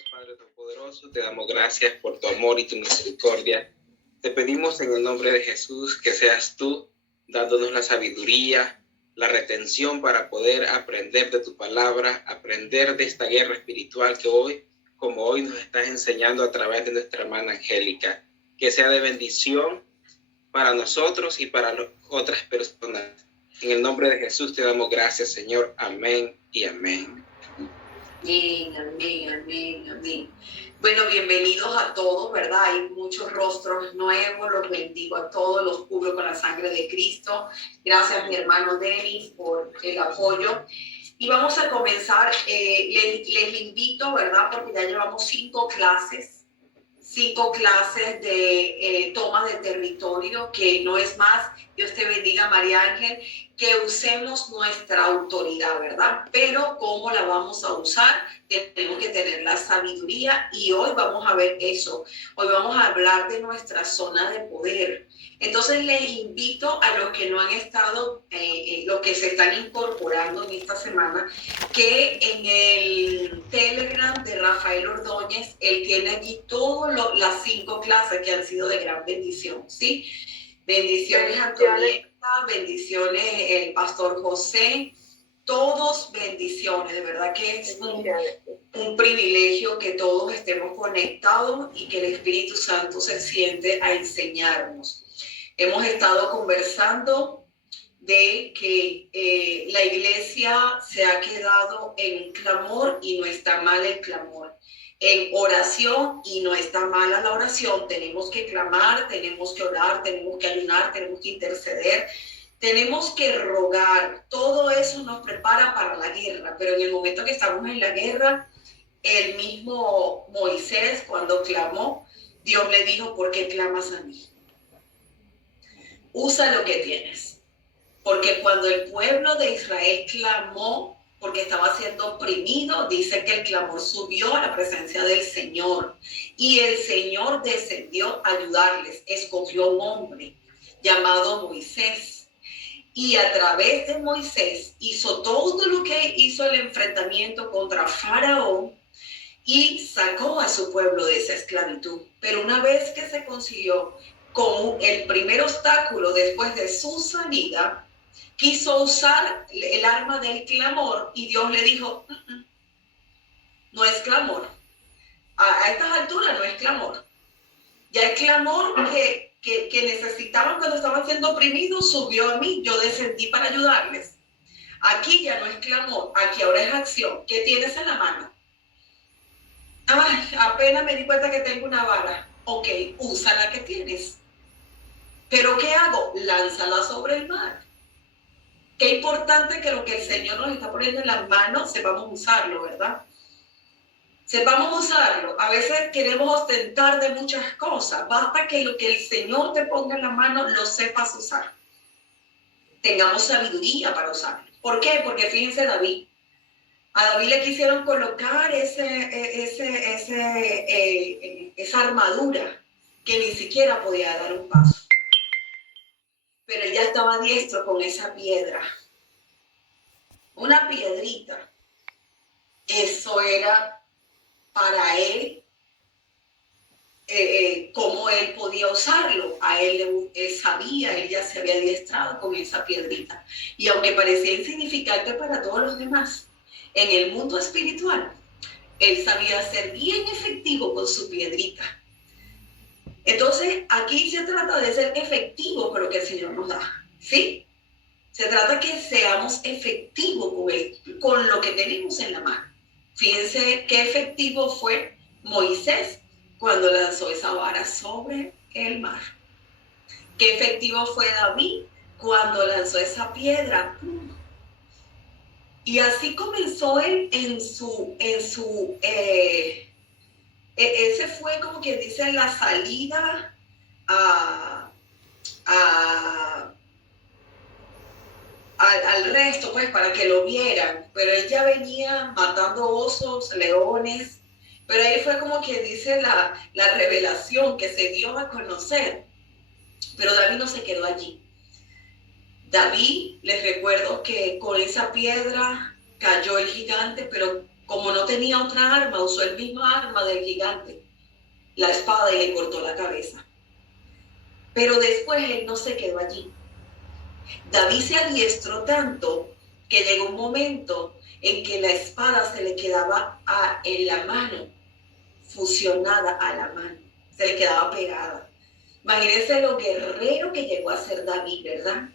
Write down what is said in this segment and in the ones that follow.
Dios, Padre Todopoderoso, te damos gracias por tu amor y tu misericordia. Te pedimos en el nombre de Jesús que seas tú dándonos la sabiduría, la retención para poder aprender de tu palabra, aprender de esta guerra espiritual que hoy, como hoy nos estás enseñando a través de nuestra hermana Angélica, que sea de bendición para nosotros y para otras personas. En el nombre de Jesús te damos gracias, Señor. Amén y amén. Amén, amén, amén, amén. Bueno, bienvenidos a todos, ¿verdad? Hay muchos rostros nuevos, los bendigo a todos, los cubro con la sangre de Cristo. Gracias, mi hermano Denis, por el apoyo. Y vamos a comenzar, les invito, ¿verdad? Porque ya llevamos 5 clases de toma de territorio, que no es más, Dios te bendiga, María Ángel, que usemos nuestra autoridad, ¿verdad? Pero ¿cómo la vamos a usar? Tenemos que tener la sabiduría y hoy vamos a ver eso. Hoy vamos a hablar de nuestra zona de poder. Entonces les invito a los que no han estado, los que se están incorporando en esta semana, que en el Telegram de Rafael Ordóñez, él tiene allí todas las 5 clases que han sido de gran bendición, ¿sí? Bendiciones, Antonieta, bendiciones el pastor José, todos bendiciones, de verdad que es un privilegio que todos estemos conectados y que el Espíritu Santo se siente a enseñarnos. Hemos estado conversando de que la iglesia se ha quedado en clamor y no está mal el clamor, en oración y no está mala la oración. Tenemos que clamar, tenemos que orar, tenemos que ayunar, tenemos que interceder, tenemos que rogar. Todo eso nos prepara para la guerra, pero en el momento que estamos en la guerra, el mismo Moisés, cuando clamó, Dios le dijo: ¿por qué clamas a mí? Usa lo que tienes. Porque cuando el pueblo de Israel clamó, porque estaba siendo oprimido, dice que el clamor subió a la presencia del Señor. Y el Señor descendió a ayudarles. Escogió un hombre llamado Moisés. Y a través de Moisés hizo todo lo que hizo el enfrentamiento contra Faraón y sacó a su pueblo de esa esclavitud. Pero una vez que se consiguió con el primer obstáculo después de su salida, quiso usar el arma del clamor y Dios le dijo: no es clamor. A estas alturas no es clamor. Ya el clamor que necesitaban cuando estaban siendo oprimidos subió a mí. Yo descendí para ayudarles. Aquí ya no es clamor, aquí ahora es acción. ¿Qué tienes en la mano? Ay, apenas me di cuenta que tengo una vara. Ok, usa la que tienes. ¿Pero qué hago? Lánzala sobre el mar. Qué importante que lo que el Señor nos está poniendo en las manos sepamos usarlo, ¿verdad? Sepamos usarlo. A veces queremos ostentar de muchas cosas. Basta que lo que el Señor te ponga en la mano lo sepas usar. Tengamos sabiduría para usarlo. ¿Por qué? Porque fíjense David. A David le quisieron colocar esa armadura que ni siquiera podía dar un paso. Pero él ya estaba diestro con esa piedra. Una piedrita. Eso era para él, cómo él podía usarlo. A él sabía, él ya se había adiestrado con esa piedrita. Y aunque parecía insignificante para todos los demás, en el mundo espiritual, él sabía ser bien efectivo con su piedrita. Entonces, aquí se trata de ser efectivos con lo que el Señor nos da, ¿sí? Se trata que seamos efectivos con lo que tenemos en la mano. Fíjense qué efectivo fue Moisés cuando lanzó esa vara sobre el mar. Qué efectivo fue David cuando lanzó esa piedra. Y así comenzó él ese fue como quien dice la salida al resto, pues, para que lo vieran. Pero él ya venía matando osos, leones, pero ahí fue como quien dice la revelación que se dio a conocer. Pero David no se quedó allí. David, les recuerdo que con esa piedra cayó el gigante, pero como no tenía otra arma, usó el mismo arma del gigante, la espada, y le cortó la cabeza. Pero después él no se quedó allí. David se adiestró tanto que llegó un momento en que la espada se le quedaba en la mano, fusionada a la mano, se le quedaba pegada. Imagínense lo guerrero que llegó a ser David, ¿verdad?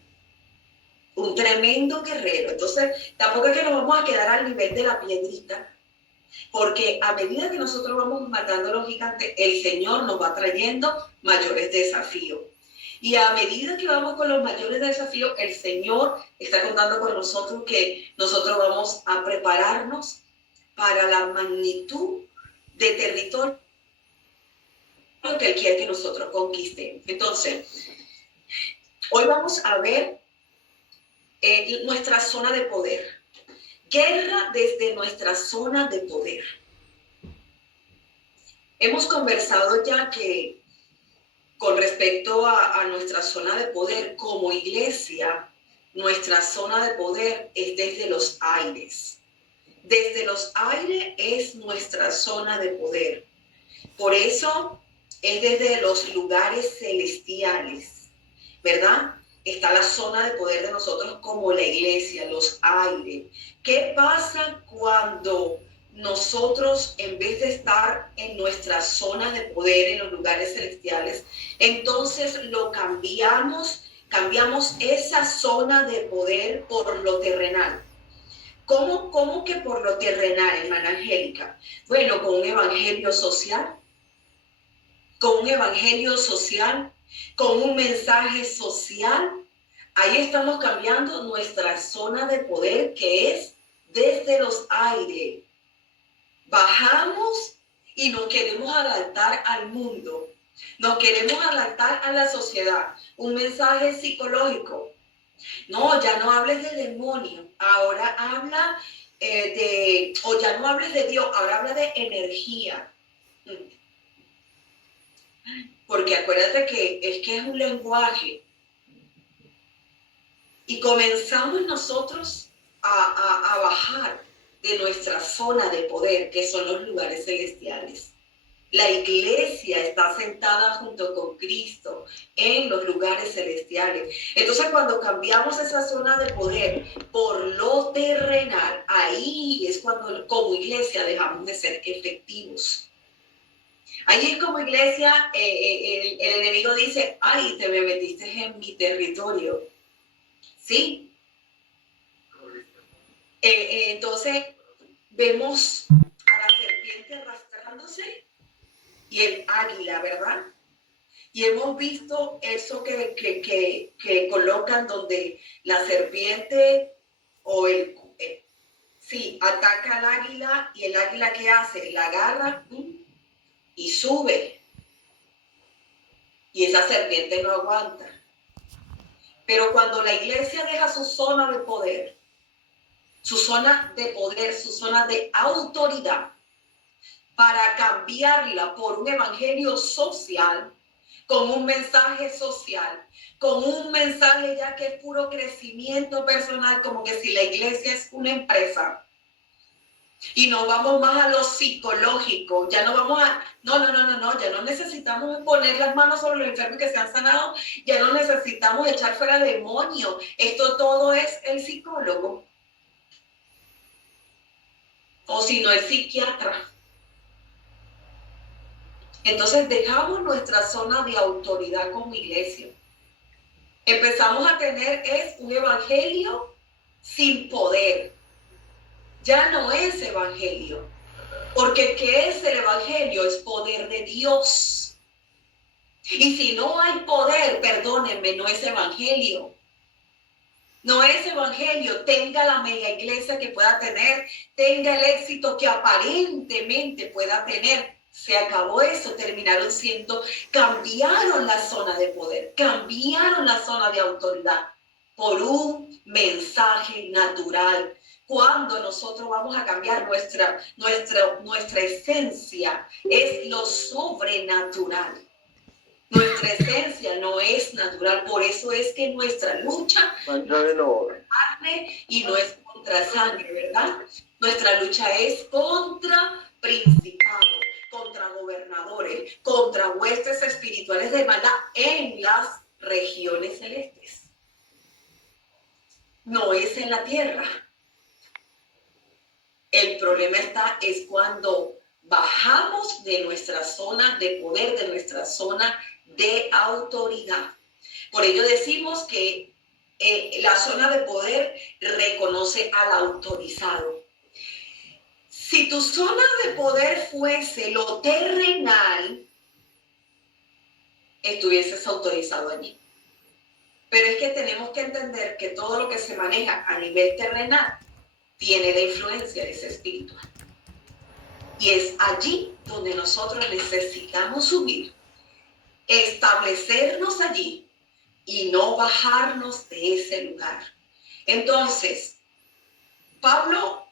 Un tremendo guerrero. Entonces, tampoco es que nos vamos a quedar al nivel de la piedrita, porque a medida que nosotros vamos matando a los gigantes, el Señor nos va trayendo mayores desafíos. Y a medida que vamos con los mayores desafíos, el Señor está contando con nosotros que nosotros vamos a prepararnos para la magnitud de territorio que Él quiere que nosotros conquistemos. Entonces, hoy vamos a ver nuestra zona de poder. Guerra desde nuestra zona de poder. Hemos conversado ya que con respecto a nuestra zona de poder como iglesia, nuestra zona de poder es desde los aires. Desde los aires es nuestra zona de poder. Por eso es desde los lugares celestiales, ¿verdad? Está la zona de poder de nosotros como la iglesia, los aires. ¿Qué pasa cuando nosotros, en vez de estar en nuestra zona de poder, en los lugares celestiales, entonces lo cambiamos esa zona de poder por lo terrenal? ¿Cómo que por lo terrenal, hermana Angélica? Bueno, con un evangelio social, con un mensaje social. Ahí estamos cambiando nuestra zona de poder, que es desde los aires. Bajamos y nos queremos adaptar al mundo, nos queremos adaptar a la sociedad. Un mensaje psicológico. No, ya no hables de demonio, ahora habla o ya no hables de Dios, ahora habla de energía. Porque acuérdate que es un lenguaje. Y comenzamos nosotros a bajar de nuestra zona de poder, que son los lugares celestiales. La iglesia está sentada junto con Cristo en los lugares celestiales. Entonces, cuando cambiamos esa zona de poder por lo terrenal, ahí es cuando como iglesia dejamos de ser efectivos. Ahí es como iglesia, el enemigo dice, ay, te me metiste en mi territorio. ¿Sí? Entonces, vemos a la serpiente arrastrándose y el águila, ¿verdad? Y hemos visto eso que colocan donde la serpiente o ataca al águila, y el águila, ¿qué hace? La agarra y sube. Y esa serpiente no aguanta. Pero cuando la iglesia deja su zona de poder, su zona de autoridad, para cambiarla por un evangelio social, con un mensaje social, con un mensaje ya que es puro crecimiento personal, como que si la iglesia es una empresa. Y no vamos más a lo psicológico, ya no vamos ya no necesitamos poner las manos sobre los enfermos que se han sanado, ya no necesitamos echar fuera demonios, esto todo es el psicólogo, o si no el psiquiatra. Entonces dejamos nuestra zona de autoridad como iglesia. Empezamos a tener un evangelio sin poder. Ya no es evangelio. Porque ¿qué es el evangelio? Es poder de Dios. Y si no hay poder, perdónenme, no es evangelio. No es evangelio. Tenga la mega iglesia que pueda tener, tenga el éxito que aparentemente pueda tener. Se acabó eso, cambiaron la zona de poder, cambiaron la zona de autoridad por un mensaje natural. Cuando nosotros vamos a cambiar nuestra esencia, es lo sobrenatural. Nuestra esencia no es natural, por eso es que nuestra lucha no es contra carne y no es contra sangre, ¿verdad? Nuestra lucha es contra principados, contra gobernadores, contra huestes espirituales de maldad en las regiones celestes. No es en la tierra. El problema es cuando bajamos de nuestra zona de poder, de nuestra zona de autoridad. Por ello decimos que la zona de poder reconoce al autorizado. Si tu zona de poder fuese lo terrenal, estuvieses autorizado allí. Pero es que tenemos que entender que todo lo que se maneja a nivel terrenal tiene la influencia de ese espiritual. Y es allí donde nosotros necesitamos subir, establecernos allí y no bajarnos de ese lugar. Entonces, Pablo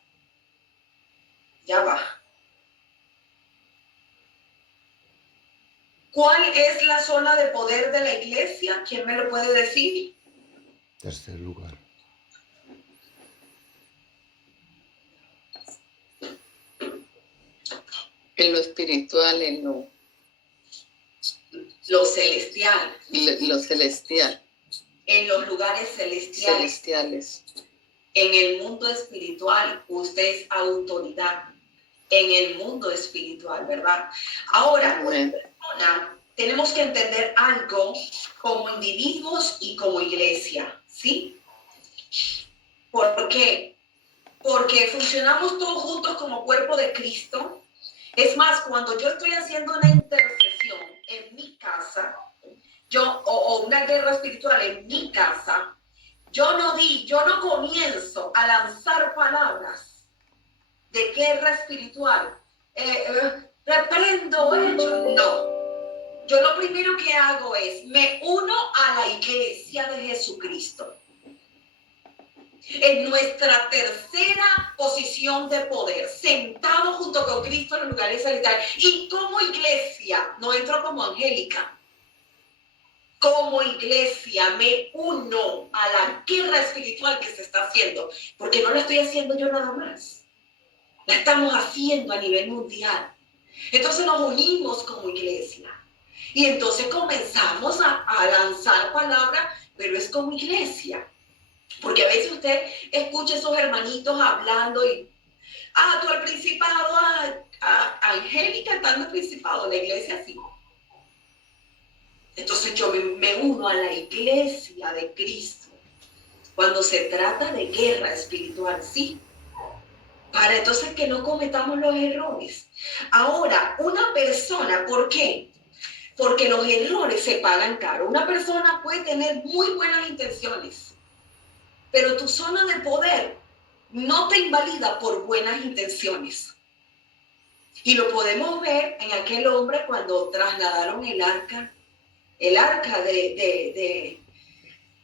ya va. ¿Cuál es la zona de poder de la iglesia? ¿Quién me lo puede decir? Tercer lugar. En lo espiritual, en lo celestial. Lo celestial. En los lugares celestiales. En el mundo espiritual, usted es autoridad. En el mundo espiritual, ¿verdad? Ahora, tenemos que entender algo como individuos y como iglesia, ¿sí? ¿Por qué? Porque funcionamos todos juntos como cuerpo de Cristo. Es más, cuando yo estoy haciendo una intercesión en mi casa, o una guerra espiritual en mi casa, yo no comienzo a lanzar palabras de guerra espiritual. Reprendo hecho. No. Yo lo primero que hago es, me uno a la iglesia de Jesucristo. En nuestra tercera posición de poder, sentado junto con Cristo en los lugares celestiales. Y como iglesia, no entro como angélica, como iglesia me uno a la guerra espiritual que se está haciendo, porque no la estoy haciendo yo nada más, la estamos haciendo a nivel mundial. Entonces nos unimos como iglesia y entonces comenzamos a lanzar palabras, pero es como iglesia. Porque a veces usted escucha a esos hermanitos hablando y, tú al principado, Angélica estando al principado, la iglesia así. Entonces yo me uno a la iglesia de Cristo cuando se trata de guerra espiritual, sí. Para entonces que no cometamos los errores. Ahora, una persona, ¿por qué? Porque los errores se pagan caro. Una persona puede tener muy buenas intenciones, pero tu zona de poder no te invalida por buenas intenciones. Y lo podemos ver en aquel hombre cuando trasladaron el arca de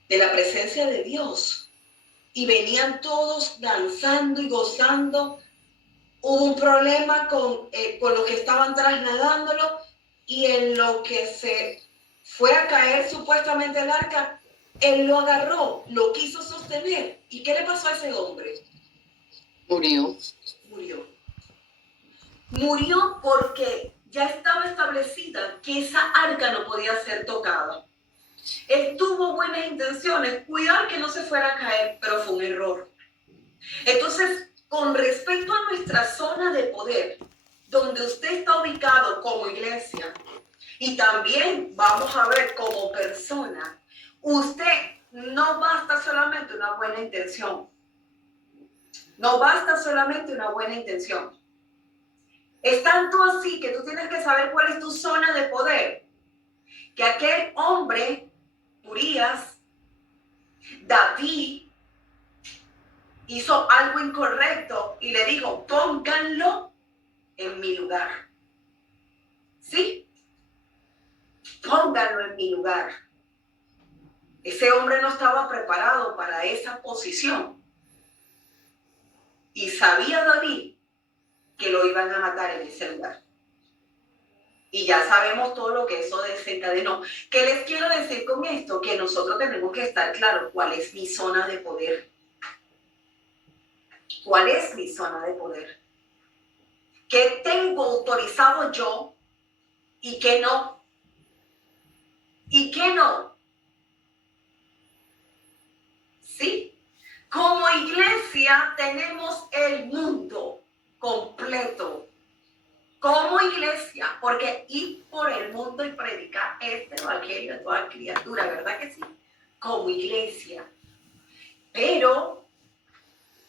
la presencia de Dios. Y venían todos danzando y gozando. Hubo un problema con los que estaban trasladándolo, y en lo que se fue a caer supuestamente el arca, él lo agarró, lo quiso sostener. ¿Y qué le pasó a ese hombre? Murió. Murió porque ya estaba establecida que esa arca no podía ser tocada. Él tuvo buenas intenciones, cuidar que no se fuera a caer, pero fue un error. Entonces, con respecto a nuestra zona de poder, donde usted está ubicado como iglesia, y también vamos a ver como persona, usted no basta solamente una buena intención. No basta solamente una buena intención. Es tanto así que tú tienes que saber cuál es tu zona de poder. Que aquel hombre, Urías, David, hizo algo incorrecto y le dijo, pónganlo en mi lugar. ¿Sí? Pónganlo en mi lugar. Ese hombre no estaba preparado para esa posición. Y sabía David que lo iban a matar en ese lugar. Y ya sabemos todo lo que eso desencadenó. ¿Qué les quiero decir con esto? Que nosotros tenemos que estar claros cuál es mi zona de poder. ¿Cuál es mi zona de poder? ¿Qué tengo autorizado yo y qué no? ¿Y qué no? ¿Sí? Como iglesia tenemos el mundo completo. Como iglesia, porque ir por el mundo y predicar este evangelio a toda criatura, ¿verdad que sí? Como iglesia. Pero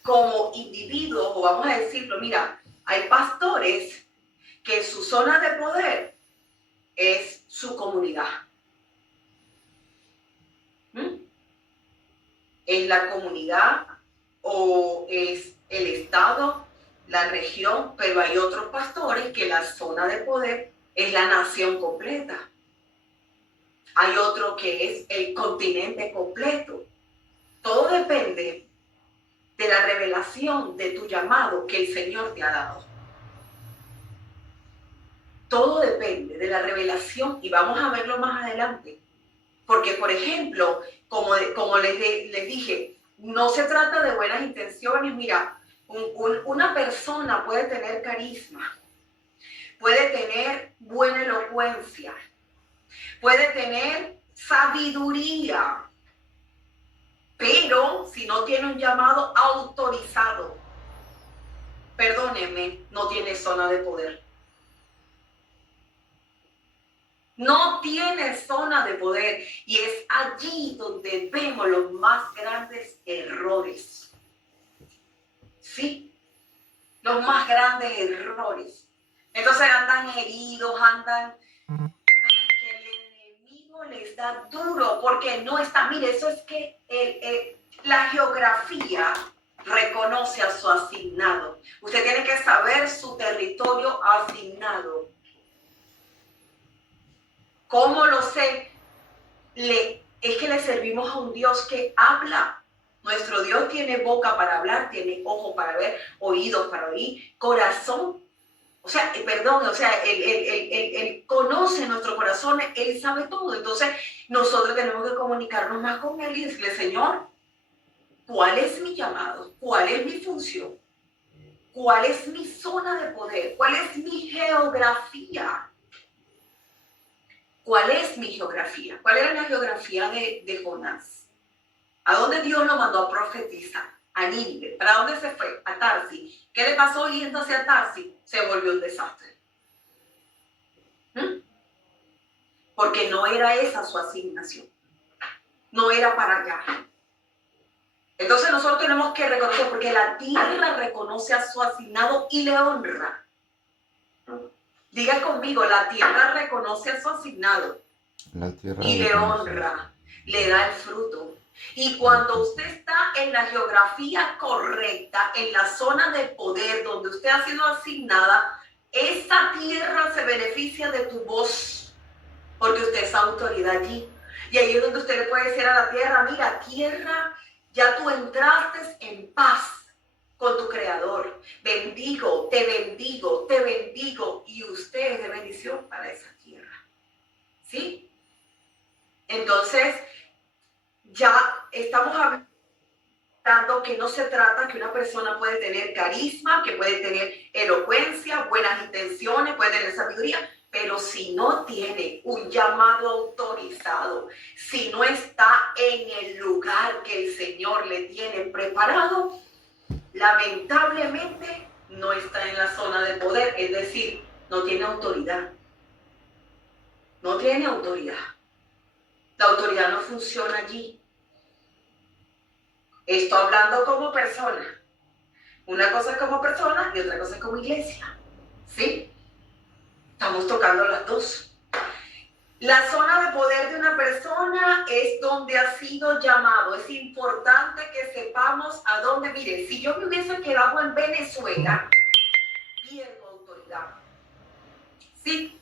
como individuos, o vamos a decirlo, mira, hay pastores que su zona de poder es su comunidad. Es la comunidad o es el estado, la región, pero hay otros pastores que la zona de poder es la nación completa. Hay otro que es el continente completo. Todo depende de la revelación de tu llamado que el Señor te ha dado. Todo depende de la revelación y vamos a verlo más adelante. Porque, por ejemplo, como les dije, no se trata de buenas intenciones. Mira, una persona puede tener carisma, puede tener buena elocuencia, puede tener sabiduría, pero si no tiene un llamado autorizado, perdónenme, no tiene zona de poder. No tiene zona de poder y es allí donde vemos los más grandes errores. Sí, los más grandes errores. Entonces andan heridos, que el enemigo les da duro porque no está. Mire, eso es que la geografía reconoce a su asignado. Usted tiene que saber su territorio asignado. ¿Cómo lo sé? Es que le servimos a un Dios que habla. Nuestro Dios tiene boca para hablar, tiene ojo para ver, oídos para oír, corazón. Él conoce nuestro corazón, Él sabe todo. Entonces, nosotros tenemos que comunicarnos más con Él y decirle, Señor, ¿cuál es mi llamado? ¿Cuál es mi función? ¿Cuál es mi zona de poder? ¿Cuál es mi geografía? ¿Cuál es mi geografía? ¿Cuál era la geografía de Jonás? ¿A dónde Dios lo mandó a profetizar? A Nínive. ¿Para dónde se fue? A Tarsis. ¿Qué le pasó yendo hacia Tarsis? Se volvió un desastre. Porque no era esa su asignación. No era para allá. Entonces nosotros tenemos que reconocer, porque la tierra reconoce a su asignado y le honra. Diga conmigo, la tierra reconoce a su asignado y le honra, le da el fruto. Y cuando usted está en la geografía correcta, en la zona de poder donde usted ha sido asignada, esa tierra se beneficia de tu voz, porque usted es autoridad allí. Y ahí es donde usted le puede decir a la tierra, mira, tierra, ya tú entraste en paz con tu creador. Bendigo, te bendigo, te bendigo. Y usted es de bendición para esa tierra. ¿Sí? Entonces, ya estamos hablando que no se trata que una persona puede tener carisma, que puede tener elocuencia, buenas intenciones, puede tener sabiduría, pero si no tiene un llamado autorizado, si no está en el lugar que el Señor le tiene preparado, lamentablemente no está en la zona de poder, es decir, no tiene autoridad. No tiene autoridad. La autoridad no funciona allí. Estoy hablando como persona. Una cosa es como persona y otra cosa es como iglesia. ¿Sí? Estamos tocando las dos. La zona de poder de una persona es donde ha sido llamado. Es importante que sepamos a dónde. Mire, si yo me hubiese quedado en Venezuela, pierdo autoridad. ¿Sí?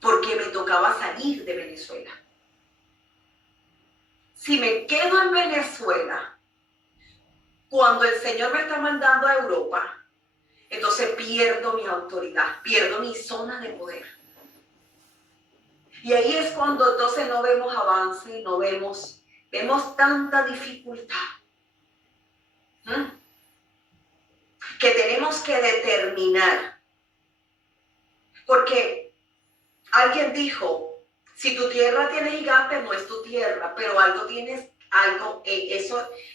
Porque me tocaba salir de Venezuela. Si me quedo en Venezuela, cuando el Señor me está mandando a Europa, entonces pierdo mi autoridad, pierdo mi zona de poder. Y ahí es cuando entonces no vemos avance, vemos tanta dificultad. que tenemos que determinar. Porque alguien dijo, si tu tierra tiene gigantes, no es tu tierra, pero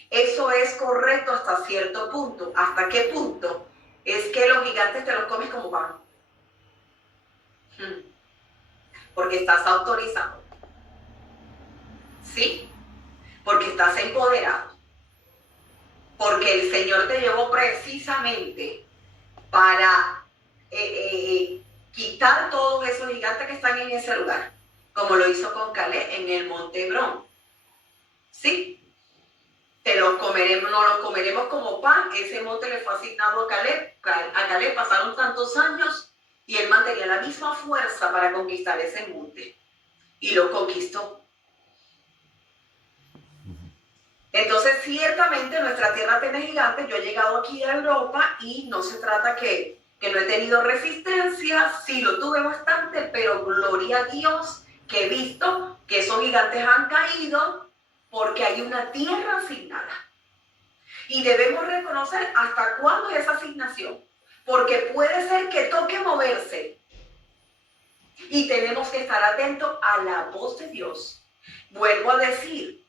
eso es correcto hasta cierto punto. ¿Hasta qué punto? Es que los gigantes te los comes como pan. Porque estás autorizado. ¿Sí? Porque estás empoderado. Porque el Señor te llevó precisamente para quitar todos esos gigantes que están en ese lugar, como lo hizo con Caleb en el Monte Hebrón. ¿Sí? No los comeremos como pan. Ese monte le fue asignado a Caleb. A Caleb pasaron tantos años y él mantenía la misma fuerza para conquistar ese monte. Y lo conquistó. Entonces, ciertamente nuestra tierra tiene gigantes. Yo he llegado aquí a Europa y no se trata que no he tenido resistencia. Sí, lo tuve bastante, pero gloria a Dios que he visto que esos gigantes han caído porque hay una tierra asignada. Y debemos reconocer hasta cuándo es esa asignación, porque puede ser que toque moverse. Y tenemos que estar atentos a la voz de Dios. Vuelvo a decir,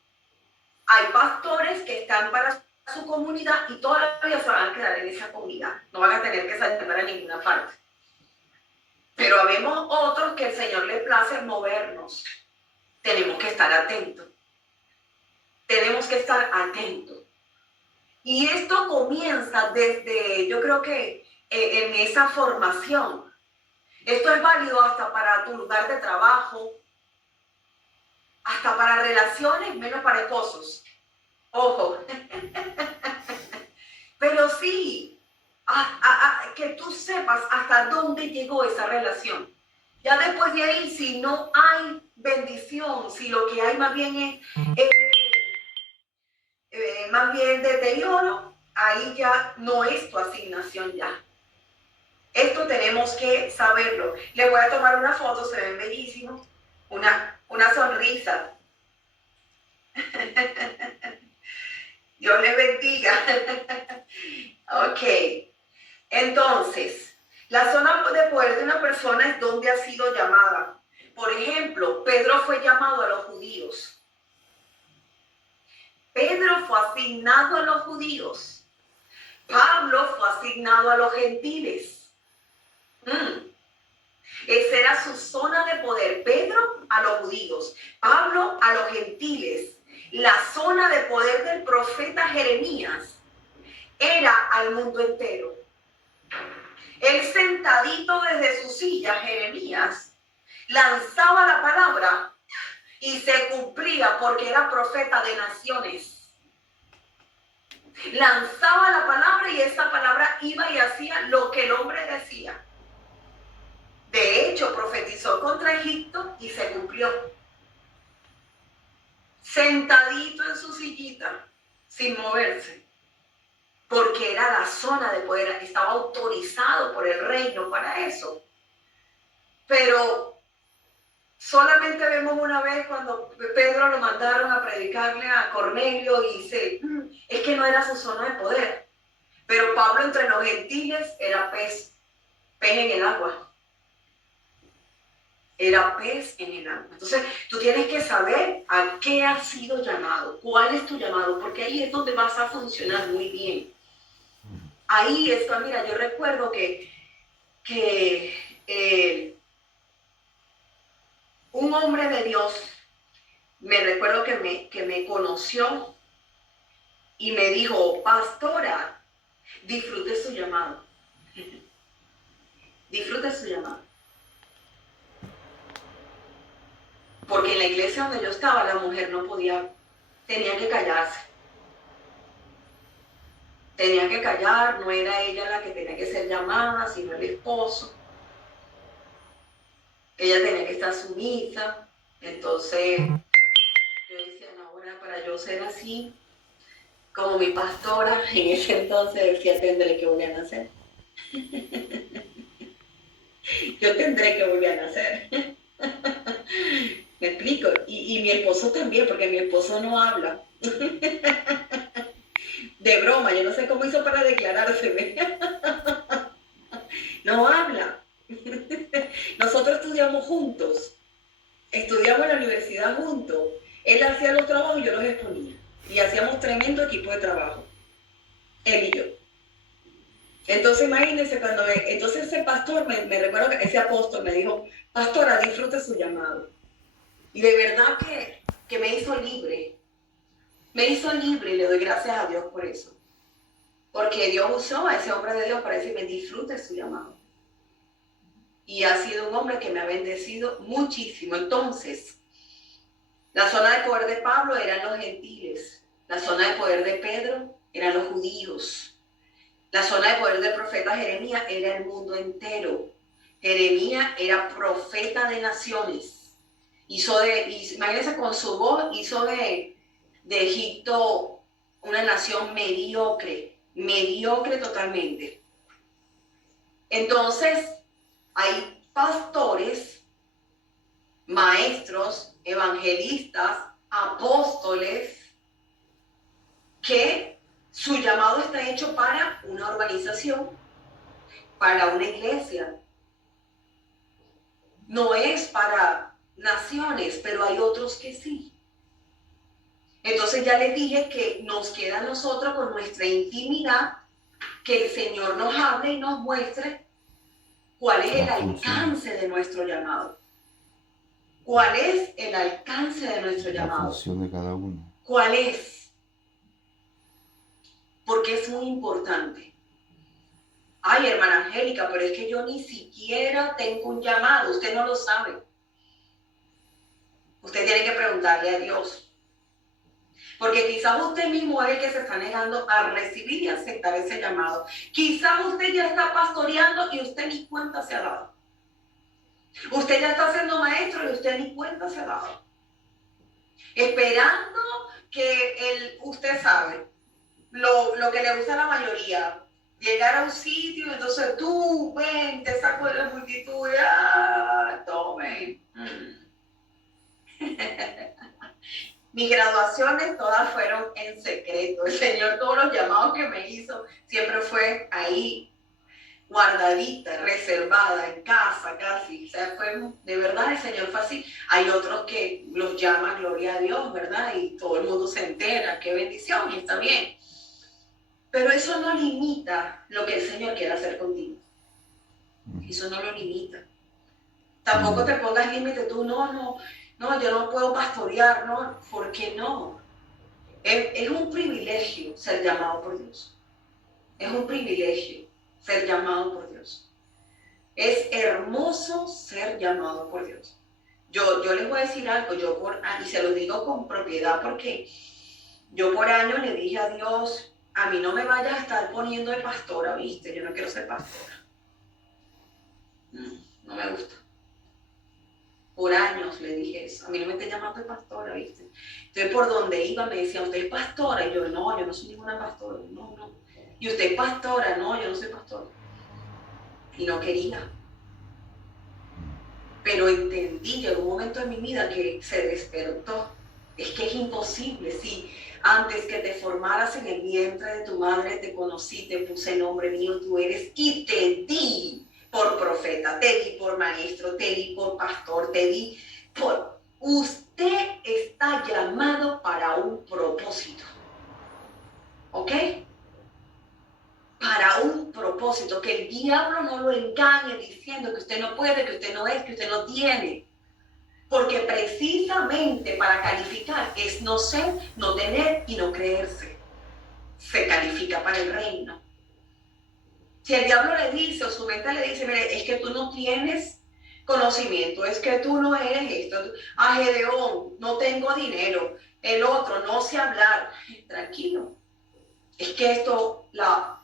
hay pastores que están para su comunidad y todavía se van a quedar en esa comunidad. No van a tener que salir para ninguna parte. Pero habemos otros que el Señor le place movernos. Tenemos que estar atentos. Tenemos que estar atentos. Y esto comienza desde, yo creo que en esa formación. Esto es válido hasta para tu lugar de trabajo, hasta para relaciones, menos para esposos. Ojo. Pero sí, que tú sepas hasta dónde llegó esa relación. Ya después de ahí, si no hay bendición, si lo que hay más bien es más bien deterioro, ahí ya no es tu asignación ya. Esto tenemos que saberlo. Le voy a tomar una foto, se ven bellísimos. Una sonrisa. Dios les bendiga. Ok. Entonces, la zona de poder de una persona es donde ha sido llamada. Por ejemplo, Pedro fue llamado a los judíos. Pedro fue asignado a los judíos. Pablo fue asignado a los gentiles. Esa era su zona de poder. Pedro a los judíos, Pablo a los gentiles. La zona de poder del profeta Jeremías era al mundo entero. Él sentadito desde su silla, Jeremías, lanzaba la palabra y se cumplía porque era profeta de naciones. Lanzaba la palabra y esa palabra iba y hacía lo que el hombre decía. De hecho, profetizó contra Egipto y se cumplió. Sentadito en su sillita, sin moverse, porque era la zona de poder, estaba autorizado por el reino para eso. Pero solamente vemos una vez cuando Pedro lo mandaron a predicarle a Cornelio y dice, es que no era su zona de poder. Pero Pablo entre los gentiles era pez en el agua. Era pez en el agua. Entonces, tú tienes que saber a qué has sido llamado, cuál es tu llamado, porque ahí es donde vas a funcionar muy bien. Ahí está, mira, yo recuerdo que un hombre de Dios, me recuerdo que me conoció y me dijo, pastora, disfrute su llamado. Disfrute su llamado. Porque en la iglesia donde yo estaba, la mujer no podía, tenía que callarse. Tenía que callar, no era ella la que tenía que ser llamada, sino el esposo. Ella tenía que estar sumisa. Entonces, yo decía, no, ahora para yo ser así, como mi pastora, en ese entonces decía, tendré que volver a nacer. Yo tendré que volver a nacer. ¿Me explico? Y mi esposo también, porque mi esposo no habla. De broma, yo no sé cómo hizo para declarárseme. No habla. Nosotros estudiamos juntos. Estudiamos en la universidad juntos. Él hacía los trabajos y yo los exponía. Y hacíamos tremendo equipo de trabajo. Él y yo. Entonces imagínense entonces ese pastor, me recuerdo que ese apóstol me dijo, pastora, disfrute su llamado. Y de verdad que me hizo libre. Me hizo libre y le doy gracias a Dios por eso. Porque Dios usó a ese hombre de Dios para decirme, disfrute su llamado. Y ha sido un hombre que me ha bendecido muchísimo. Entonces, la zona de poder de Pablo eran los gentiles. La zona de poder de Pedro eran los judíos. La zona de poder del profeta Jeremías era el mundo entero. Jeremías era profeta de naciones. Imagínense, con su voz hizo de Egipto una nación mediocre totalmente. Entonces, hay pastores, maestros, evangelistas, apóstoles, que su llamado está hecho para una organización, para una iglesia. No es para naciones, pero hay otros que sí. Entonces ya les dije que nos queda a nosotros con nuestra intimidad, que el Señor nos hable y nos muestre cuál es el alcance de nuestro llamado. ¿Cuál es el alcance de nuestro llamado? La función de cada uno. ¿Cuál es? Porque es muy importante. Ay, hermana Angélica, pero es que yo ni siquiera tengo un llamado. Usted no lo sabe. Usted tiene que preguntarle a Dios. Porque quizás usted mismo es el que se está negando a recibir y aceptar ese llamado. Quizás usted ya está pastoreando y usted ni cuenta se ha dado. Usted ya está siendo maestro y usted ni cuenta se ha dado. Esperando que usted sabe, lo que le gusta a la mayoría, llegar a un sitio, entonces tú, ven, te saco de la multitud, tomen. Mis graduaciones todas fueron en secreto. El Señor, todos los llamados que me hizo, siempre fue ahí, guardadita, reservada, en casa casi. O sea, de verdad el Señor fue así. Hay otros que los llaman gloria a Dios, ¿verdad? Y todo el mundo se entera, qué bendición, y está bien. Pero eso no limita lo que el Señor quiere hacer contigo. Eso no lo limita. Tampoco te pongas límite tú, no, yo no puedo pastorear, no, ¿por qué no? Es un privilegio ser llamado por Dios. Es un privilegio ser llamado por Dios. Es hermoso ser llamado por Dios. Yo les voy a decir algo, y se lo digo con propiedad, porque yo por años le dije a Dios, a mí no me vayas a estar poniendo de pastora, ¿viste? Yo no quiero ser pastora. No me gusta. Por años le dije eso. A mí no me esté llamando de pastora, ¿viste? Entonces, por donde iba me decían, ¿usted es pastora? Y yo no soy ninguna pastora. No. ¿Y usted es pastora? No, yo no soy pastora. Y no quería. Pero entendí, llegó un momento en mi vida que se despertó. Es que es imposible. Si antes que te formaras en el vientre de tu madre te conocí, te puse nombre mío, tú eres, y te di por profeta, te di por maestro, te di por pastor, te di por... Usted está llamado para un propósito. ¿Ok? Para un propósito. Que el diablo no lo engañe diciendo que usted no puede, que usted no es, que usted no tiene. Porque precisamente para calificar es no ser, no tener y no creerse. Se califica para el reino. Si el diablo le dice o su mente le dice, mire, es que tú no tienes conocimiento, es que tú no eres esto. A Gedeón, no tengo dinero. El otro, no sé hablar. Tranquilo. Es que esto, la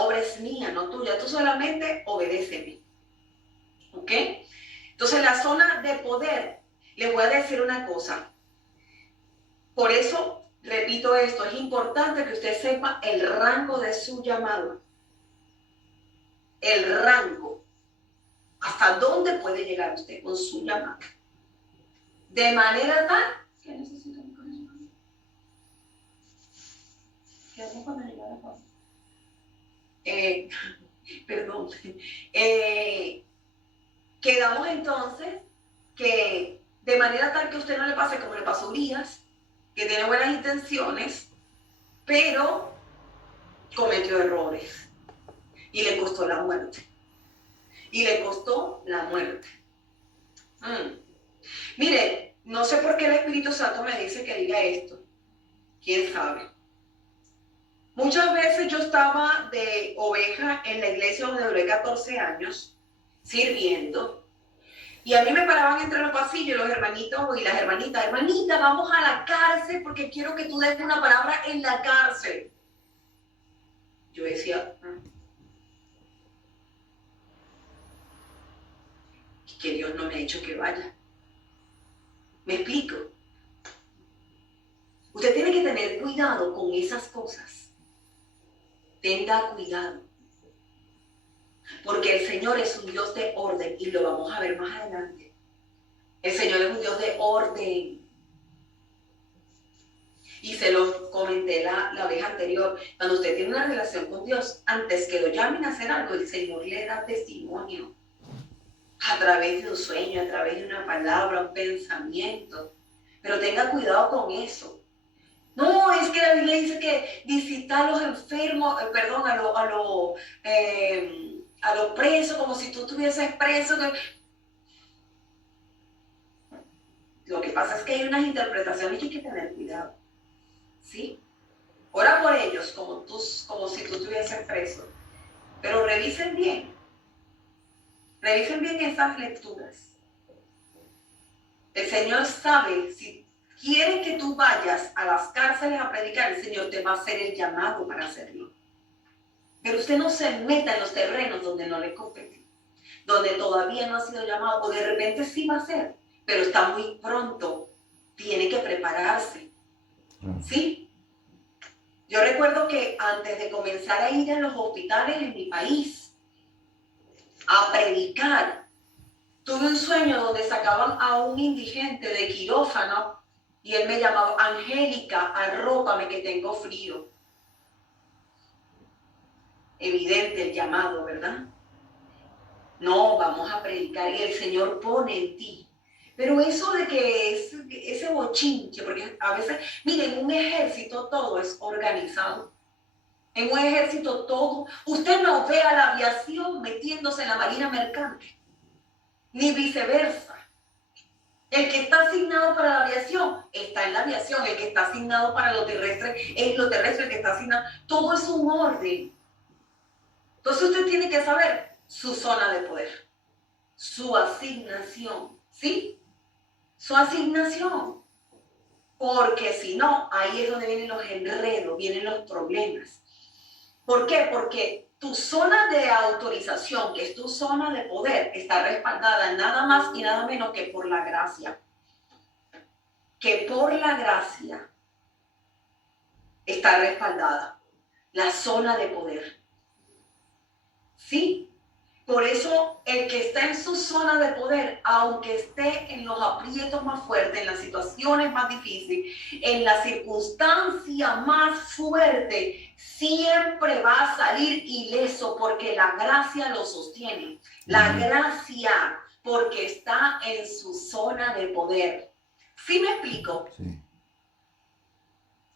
obra es mía, no tuya. Tú solamente obedéceme. ¿Ok? Entonces, la zona de poder, les voy a decir una cosa. Por eso, repito esto, es importante que usted sepa el rango de su llamado. El rango, hasta dónde puede llegar usted con su llamado, de manera tal que necesita mi corazón. Quedamos cuando llegó la cosa. Perdón. Quedamos entonces que de manera tal que a usted no le pase como le pasó a Urias, que tiene buenas intenciones, pero cometió errores y le costó la muerte. Y le costó la muerte. Mire, no sé por qué el Espíritu Santo me dice que diga esto. ¿Quién sabe? Muchas veces yo estaba de oveja en la iglesia donde duré 14 años, sirviendo, y a mí me paraban entre los pasillos los hermanitos y las hermanitas, hermanita, vamos a la cárcel porque quiero que tú des una palabra en la cárcel. Yo decía, que Dios no me ha hecho que vaya. ¿Me explico? Usted tiene que tener cuidado con esas cosas. Tenga cuidado. Porque el Señor es un Dios de orden y lo vamos a ver más adelante. El Señor es un Dios de orden. Y se lo comenté la vez anterior. Cuando usted tiene una relación con Dios, antes que lo llamen a hacer algo, el Señor le da testimonio. A través de un sueño, a través de una palabra, un pensamiento. Pero tenga cuidado con eso. No, es que la Biblia dice que visitar a los enfermos, a los presos, como si tú estuvieses preso. Lo que pasa es que hay unas interpretaciones que hay que tener cuidado. ¿Sí? Ora por ellos como si tú estuvieses preso. Pero revisen bien esas lecturas. El Señor sabe, si quiere que tú vayas a las cárceles a predicar, el Señor te va a hacer el llamado para hacerlo. Pero usted no se meta en los terrenos donde no le compete, donde todavía no ha sido llamado, o de repente sí va a ser, pero está muy pronto, tiene que prepararse. ¿Sí? Yo recuerdo que antes de comenzar a ir a los hospitales en mi país a predicar, tuve un sueño donde sacaban a un indigente de quirófano y él me llamaba, Angélica, arrópame que tengo frío. Evidente el llamado, ¿verdad? No, vamos a predicar y el Señor pone en ti. Pero eso de que ese bochinche, porque a veces, miren, en un ejército todo es organizado. En un ejército todo, usted no ve a la aviación metiéndose en la marina mercante, ni viceversa. El que está asignado para la aviación está en la aviación, el que está asignado para lo terrestre es lo terrestre, el que está asignado, todo es un orden. Entonces usted tiene que saber su zona de poder, su asignación, ¿sí? Su asignación. Porque si no, ahí es donde vienen los enredos, vienen los problemas. ¿Por qué? Porque tu zona de autorización, que es tu zona de poder, está respaldada nada más y nada menos que por la gracia. Que por la gracia está respaldada la zona de poder. ¿Sí? Por eso el que está en su zona de poder, aunque esté en los aprietos más fuertes, en las situaciones más difíciles, en la circunstancia más fuerte, siempre va a salir ileso porque la gracia lo sostiene. La gracia, porque está en su zona de poder. ¿Sí me explico? Sí.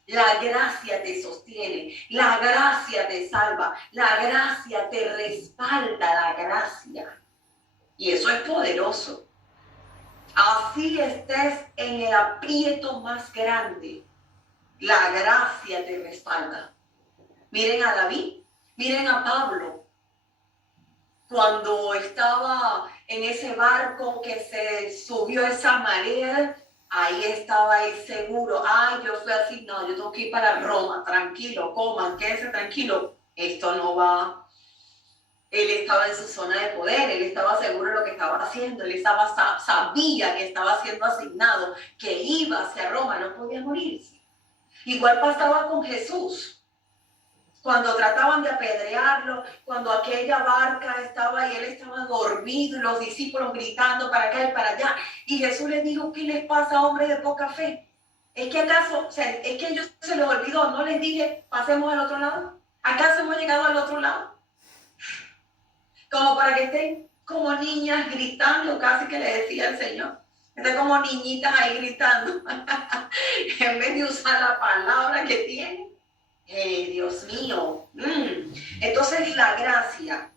La gracia te sostiene, la gracia te salva, la gracia te respalda, la gracia. Y eso es poderoso. Así estés en el aprieto más grande, la gracia te respalda. Miren a David, miren a Pablo, cuando estaba en ese barco que se subió esa marea. Ahí estaba él seguro. Ay, yo fui asignado, yo tengo que ir para Roma. Tranquilo, coman, quédense tranquilo. Esto no va. Él estaba en su zona de poder, él estaba seguro de lo que estaba haciendo, él sabía que estaba siendo asignado, que iba hacia Roma, no podía morirse. Igual pasaba con Jesús. Cuando trataban de apedrearlo, cuando aquella barca estaba y él estaba dormido y los discípulos gritando para acá y para allá. Y Jesús les dijo, ¿qué les pasa, hombre de poca fe? ¿Es que acaso, o sea, es que a ellos se les olvidó, no les dije, pasemos al otro lado? ¿Acaso hemos llegado al otro lado? Como para que estén como niñas gritando, casi que le decía el Señor. Están como niñitas ahí gritando, en vez de usar la palabra que tienen. Dios mío. Entonces la gracia.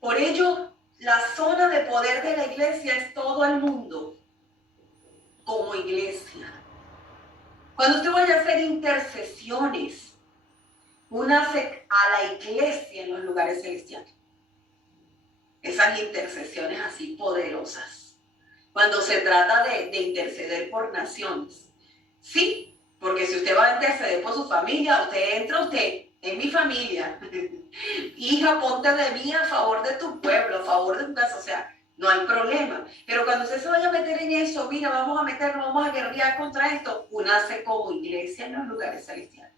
Por ello, la zona de poder de la iglesia es todo el mundo, como iglesia. Cuando usted vaya a hacer intercesiones, únase a la iglesia en los lugares celestiales. Esas intercesiones así poderosas. Cuando se trata de interceder por naciones. Sí, porque si usted va a interceder por su familia, usted entra, usted, en mi familia. Hija, ponte de mí a favor de tu pueblo, a favor de tu casa, o sea, no hay problema. Pero cuando usted se vaya a meter en eso, mira, vamos a meternos, vamos a guerrear contra esto, únase como iglesia en los lugares celestiales.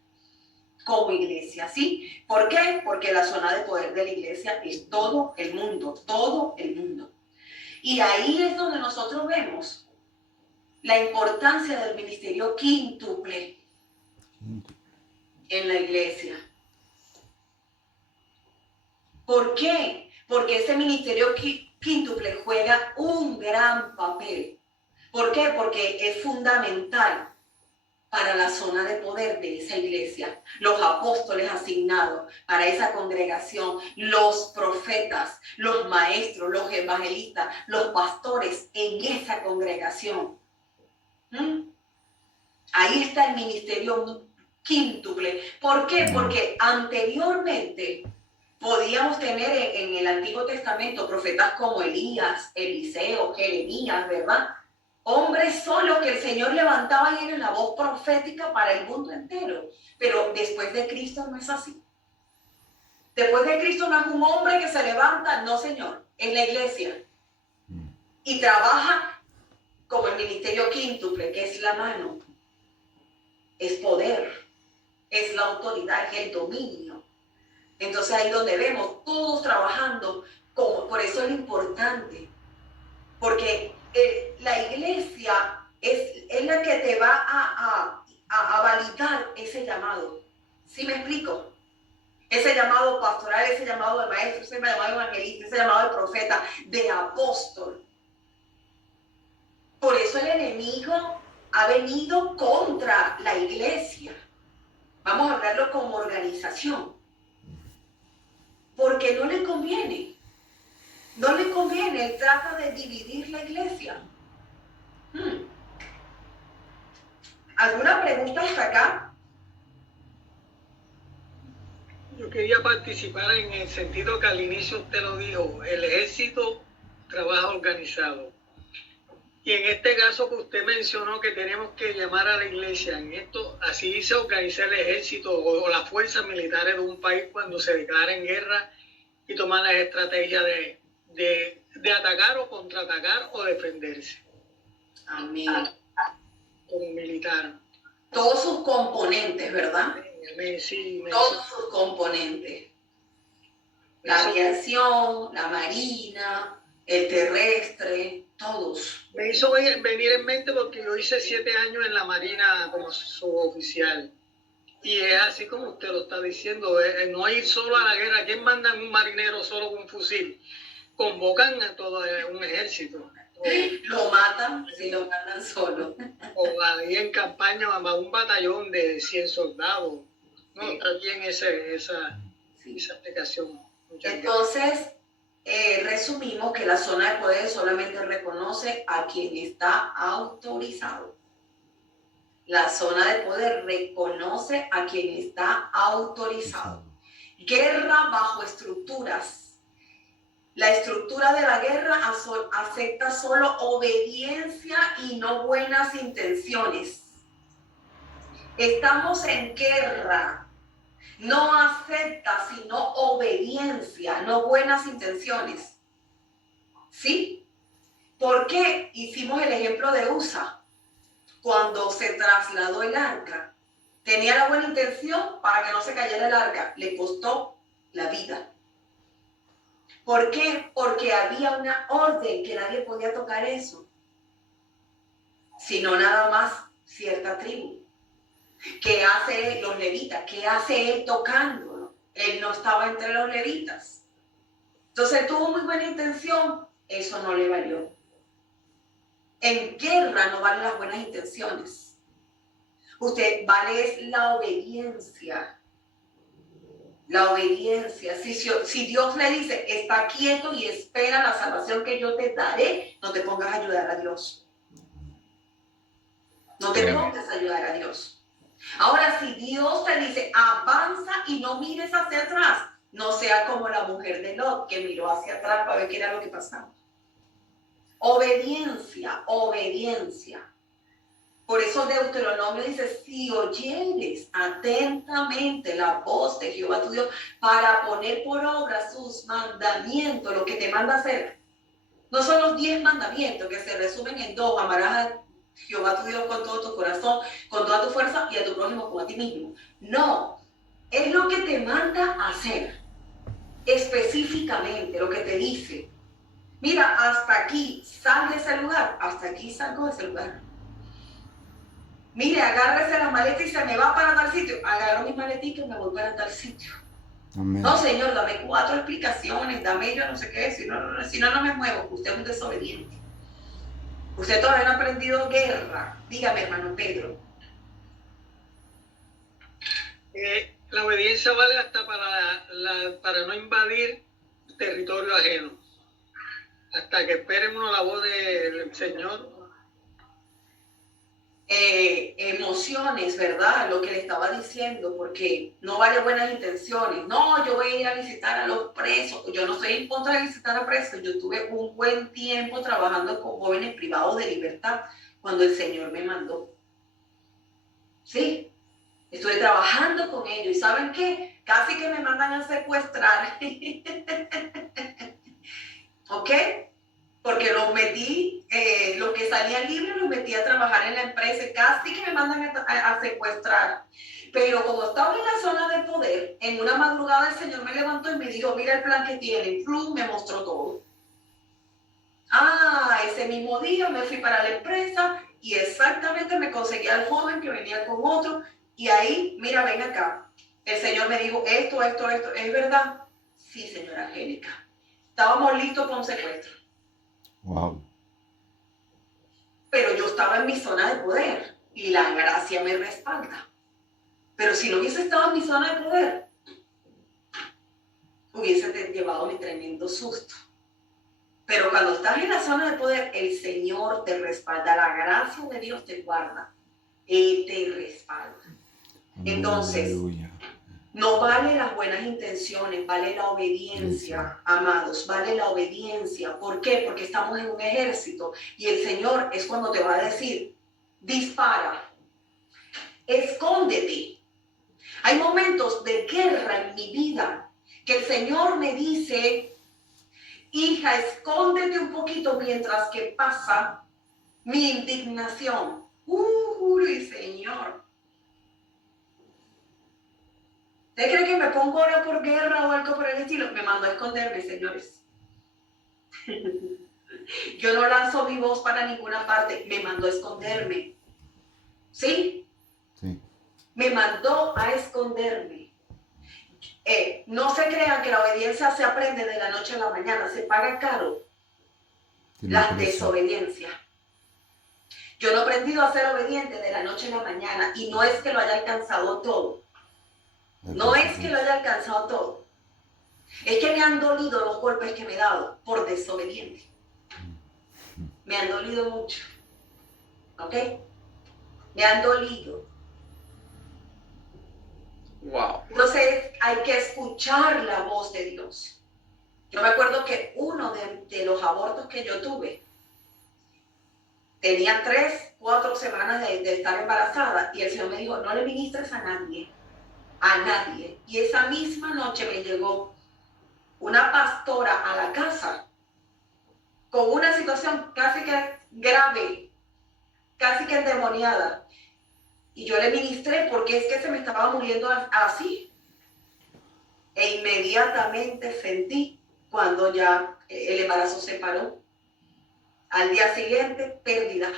Como iglesia, ¿sí? ¿Por qué? Porque la zona de poder de la iglesia es todo el mundo, todo el mundo. Y ahí es donde nosotros vemos la importancia del ministerio quíntuple en la iglesia. ¿Por qué? Porque ese ministerio quíntuple juega un gran papel. ¿Por qué? Porque es fundamental para la zona de poder de esa iglesia, los apóstoles asignados para esa congregación, los profetas, los maestros, los evangelistas, los pastores en esa congregación. Ahí está el ministerio quíntuple. ¿Por qué? Porque anteriormente podíamos tener en el Antiguo Testamento profetas como Elías, Eliseo, Jeremías, ¿verdad? Hombres solos que el Señor levantaba y era la voz profética para el mundo entero. Pero después de Cristo no es así. Después de Cristo no es un hombre que se levanta, no, Señor, en la iglesia. Y trabaja como el ministerio quíntuple, que es la mano. Es poder, es la autoridad, es el dominio. Entonces ahí donde vemos todos trabajando, como, por eso es importante. Porque la iglesia es la que te va a validar ese llamado. ¿Sí me explico? Ese llamado pastoral, ese llamado de maestro, ese llamado de evangelista, ese llamado de profeta, de apóstol. Por eso el enemigo ha venido contra la iglesia. Vamos a hablarlo como organización. Porque no le conviene. No le conviene, él trata de dividir la iglesia. ¿Alguna pregunta hasta acá? Yo quería participar en el sentido que al inicio usted lo dijo, el ejército trabaja organizado. Y en este caso que usted mencionó que tenemos que llamar a la iglesia, en esto así se organiza el ejército o las fuerzas militares de un país cuando se declara en guerra y toman las estrategias de atacar o contraatacar o defenderse. Amén. Como militar. Todos sus componentes, ¿verdad? Sí, todos sus componentes. La aviación, la marina, el terrestre, todos. Me hizo venir en mente porque yo hice 7 años en la marina como suboficial. Y es así como usted lo está diciendo, no ir solo a la guerra. ¿Quién manda un marinero solo con un fusil? Convocan a todo un ejército. Lo matan si lo mandan solo. O ahí en campaña a un batallón de 100 soldados. No, está bien esa explicación. Entonces, resumimos que la zona de poder solamente reconoce a quien está autorizado. La zona de poder reconoce a quien está autorizado. Guerra bajo estructuras. La estructura de la guerra acepta solo obediencia y no buenas intenciones. Estamos en guerra. No acepta sino obediencia, no buenas intenciones. ¿Sí? ¿Por qué hicimos el ejemplo de USA? Cuando se trasladó el arca, tenía la buena intención para que no se cayera el arca, le costó la vida. ¿Por qué? Porque había una orden que nadie podía tocar eso, sino nada más cierta tribu. ¿Qué hace los levitas? ¿Qué hace él tocando? Él no estaba entre los levitas. Entonces tuvo muy buena intención, eso no le valió. En guerra no valen las buenas intenciones. Usted vale es la obediencia. La obediencia. Si Dios le dice, está quieto y espera la salvación que yo te daré, no te pongas a ayudar a Dios. No te pongas a ayudar a Dios. Ahora, si Dios te dice, avanza y no mires hacia atrás, no sea como la mujer de Lot, que miró hacia atrás para ver qué era lo que pasaba. Obediencia, obediencia. Por eso Deuteronomio dice, si oyeres atentamente la voz de Jehová tu Dios para poner por obra sus mandamientos, lo que te manda hacer. No son los 10 mandamientos que se resumen en 2, amarás a Jehová tu Dios con todo tu corazón, con toda tu fuerza y a tu prójimo como a ti mismo. No, es lo que te manda hacer, específicamente lo que te dice. Mira, hasta aquí, sal de ese lugar, hasta aquí salgo de ese lugar. Mire, agárrese la maleta y se me va para tal sitio. Agarro mis maleticas y me voy para tal sitio. Amén. No, Señor, dame 4 explicaciones, dame yo no sé qué, si no, no me muevo. Usted es un desobediente. Usted todavía no ha aprendido guerra. Dígame, hermano Pedro. La obediencia vale hasta para no invadir territorio ajeno. Hasta que esperen uno la voz del Señor. Emociones, ¿verdad? Lo que le estaba diciendo, porque no vale buenas intenciones. No, yo voy a ir a visitar a los presos. Yo no estoy en contra de visitar a presos. Yo tuve un buen tiempo trabajando con jóvenes privados de libertad cuando el Señor me mandó. Sí, estuve trabajando con ellos. ¿Y saben qué? Casi que me mandan a secuestrar. ¿Ok? Porque los metí, los que salían libres los metí a trabajar en la empresa, casi que me mandan a secuestrar. Pero como estaba en la zona de poder, en una madrugada el Señor me levantó y me dijo, mira el plan que tienen. Plum, me mostró todo. Ese mismo día me fui para la empresa y exactamente me conseguí al joven que venía con otro. Y ahí, mira, ven acá. El Señor me dijo, esto, ¿es verdad? Sí, señora Angélica. Estábamos listos para un secuestro. Wow. Pero yo estaba en mi zona de poder y la gracia me respalda. Pero si no hubiese estado en mi zona de poder, hubiese llevado mi tremendo susto. Pero cuando estás en la zona de poder, el Señor te respalda, la gracia de Dios te guarda y te respalda. Entonces, Aleluya. no vale las buenas intenciones, vale la obediencia, amados, vale la obediencia. ¿Por qué? Porque estamos en un ejército y el Señor es cuando te va a decir, dispara, escóndete. Hay momentos de guerra en mi vida que el Señor me dice, hija, escóndete un poquito mientras que pasa mi indignación. Uy, Señor. ¿Usted cree que me pongo ahora por guerra o algo por el estilo? Me mando a esconderme, señores. Yo no lanzo mi voz para ninguna parte, me mandó a esconderme. ¿Sí? Sí. Me mandó a esconderme. No se crean que la obediencia se aprende de la noche a la mañana, se paga caro. La desobediencia. Yo no he aprendido a ser obediente de la noche a la mañana y no es que lo haya alcanzado todo. No es que lo haya alcanzado todo. Es que me han dolido los golpes que me he dado por desobediente. Me han dolido mucho. ¿Ok? Me han dolido. Wow. Entonces hay que escuchar la voz de Dios. Yo me acuerdo que uno de los abortos que yo tuve, tenía 3, 4 semanas de estar embarazada y el Señor me dijo, no le ministres a nadie. A nadie. Y esa misma noche me llegó una pastora a la casa con una situación casi que grave, casi que endemoniada. Y yo le ministré porque es que se me estaba muriendo así. E inmediatamente sentí cuando ya el embarazo se paró. Al día siguiente, pérdida.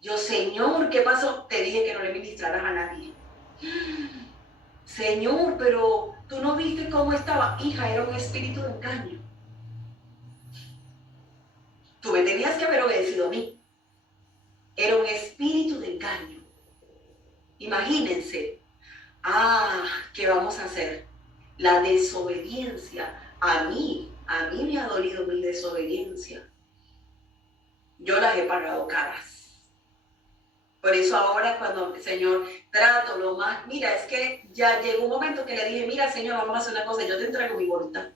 Yo, Señor, ¿qué pasó? Te dije que no le ministraras a nadie. Señor, pero tú no viste cómo estaba. Hija, era un espíritu de engaño. Tú me tenías que haber obedecido a mí. Era un espíritu de engaño. Imagínense. ¿Qué vamos a hacer? La desobediencia. A mí me ha dolido mi desobediencia. Yo las he pagado caras. Por eso ahora cuando el Señor trato lo más, mira, es que ya llegó un momento que le dije, mira, Señor, vamos a hacer una cosa, yo te entrego mi voluntad.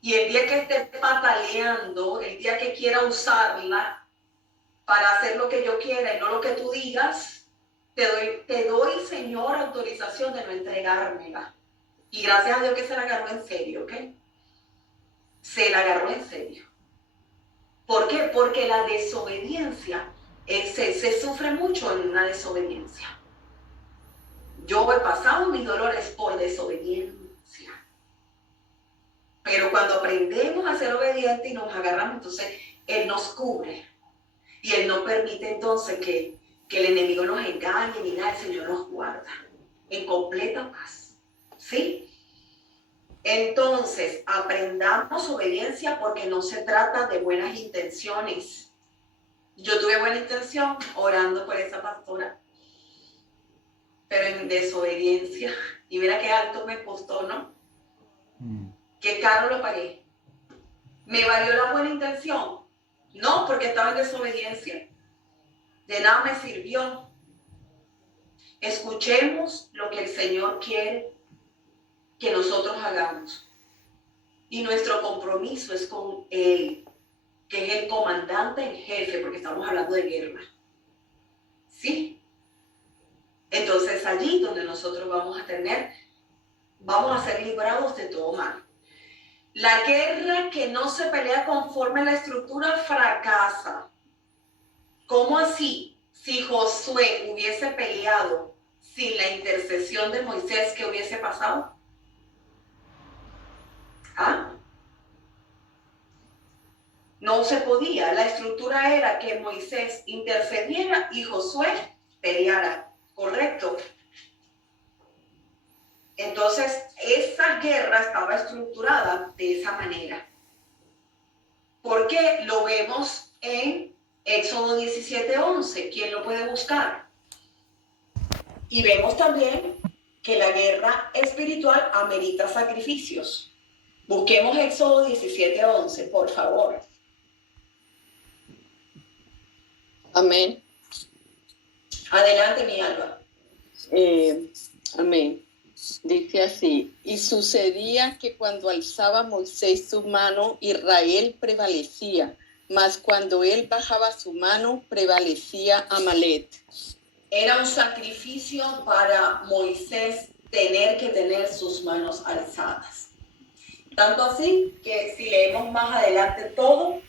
Y el día que esté pataleando, el día que quiera usarla para hacer lo que yo quiera y no lo que tú digas, te doy, Señor, autorización de no entregármela. Y gracias a Dios que se la agarró en serio, ¿ok? Se la agarró en serio. ¿Por qué? Porque la desobediencia, se sufre mucho en una desobediencia. Yo he pasado mis dolores por desobediencia. Pero cuando aprendemos a ser obedientes y nos agarramos, entonces Él nos cubre. Y Él no permite entonces que el enemigo nos engañe ni nada. El Señor nos guarda en completa paz. ¿Sí? Entonces, aprendamos obediencia porque no se trata de buenas intenciones. Yo tuve buena intención orando por esa pastora, pero en desobediencia. Y mira qué alto me costó, ¿no? Qué caro lo pagué. ¿Me valió la buena intención? No, porque estaba en desobediencia. De nada me sirvió. Escuchemos lo que el Señor quiere que nosotros hagamos. Y nuestro compromiso es con Él, que es el comandante en jefe, porque estamos hablando de guerra. ¿Sí? Entonces allí donde nosotros vamos a ser librados de todo mal. La guerra que no se pelea conforme a la estructura fracasa. ¿Cómo así? Si Josué hubiese peleado sin la intercesión de Moisés, ¿qué hubiese pasado? No se podía. La estructura era que Moisés intercediera y Josué peleara. ¿Correcto? Entonces, esa guerra estaba estructurada de esa manera. ¿Por qué? Lo vemos en Éxodo 17:11. ¿Quién lo puede buscar? Y vemos también que la guerra espiritual amerita sacrificios. Busquemos Éxodo 17:11, por favor. Amén. Adelante, mi Alba. Amén. Dice así: y sucedía que cuando alzaba Moisés su mano, Israel prevalecía, mas cuando él bajaba su mano, prevalecía Amalek. Era un sacrificio para Moisés tener que tener sus manos alzadas. Tanto así que si leemos más adelante todo,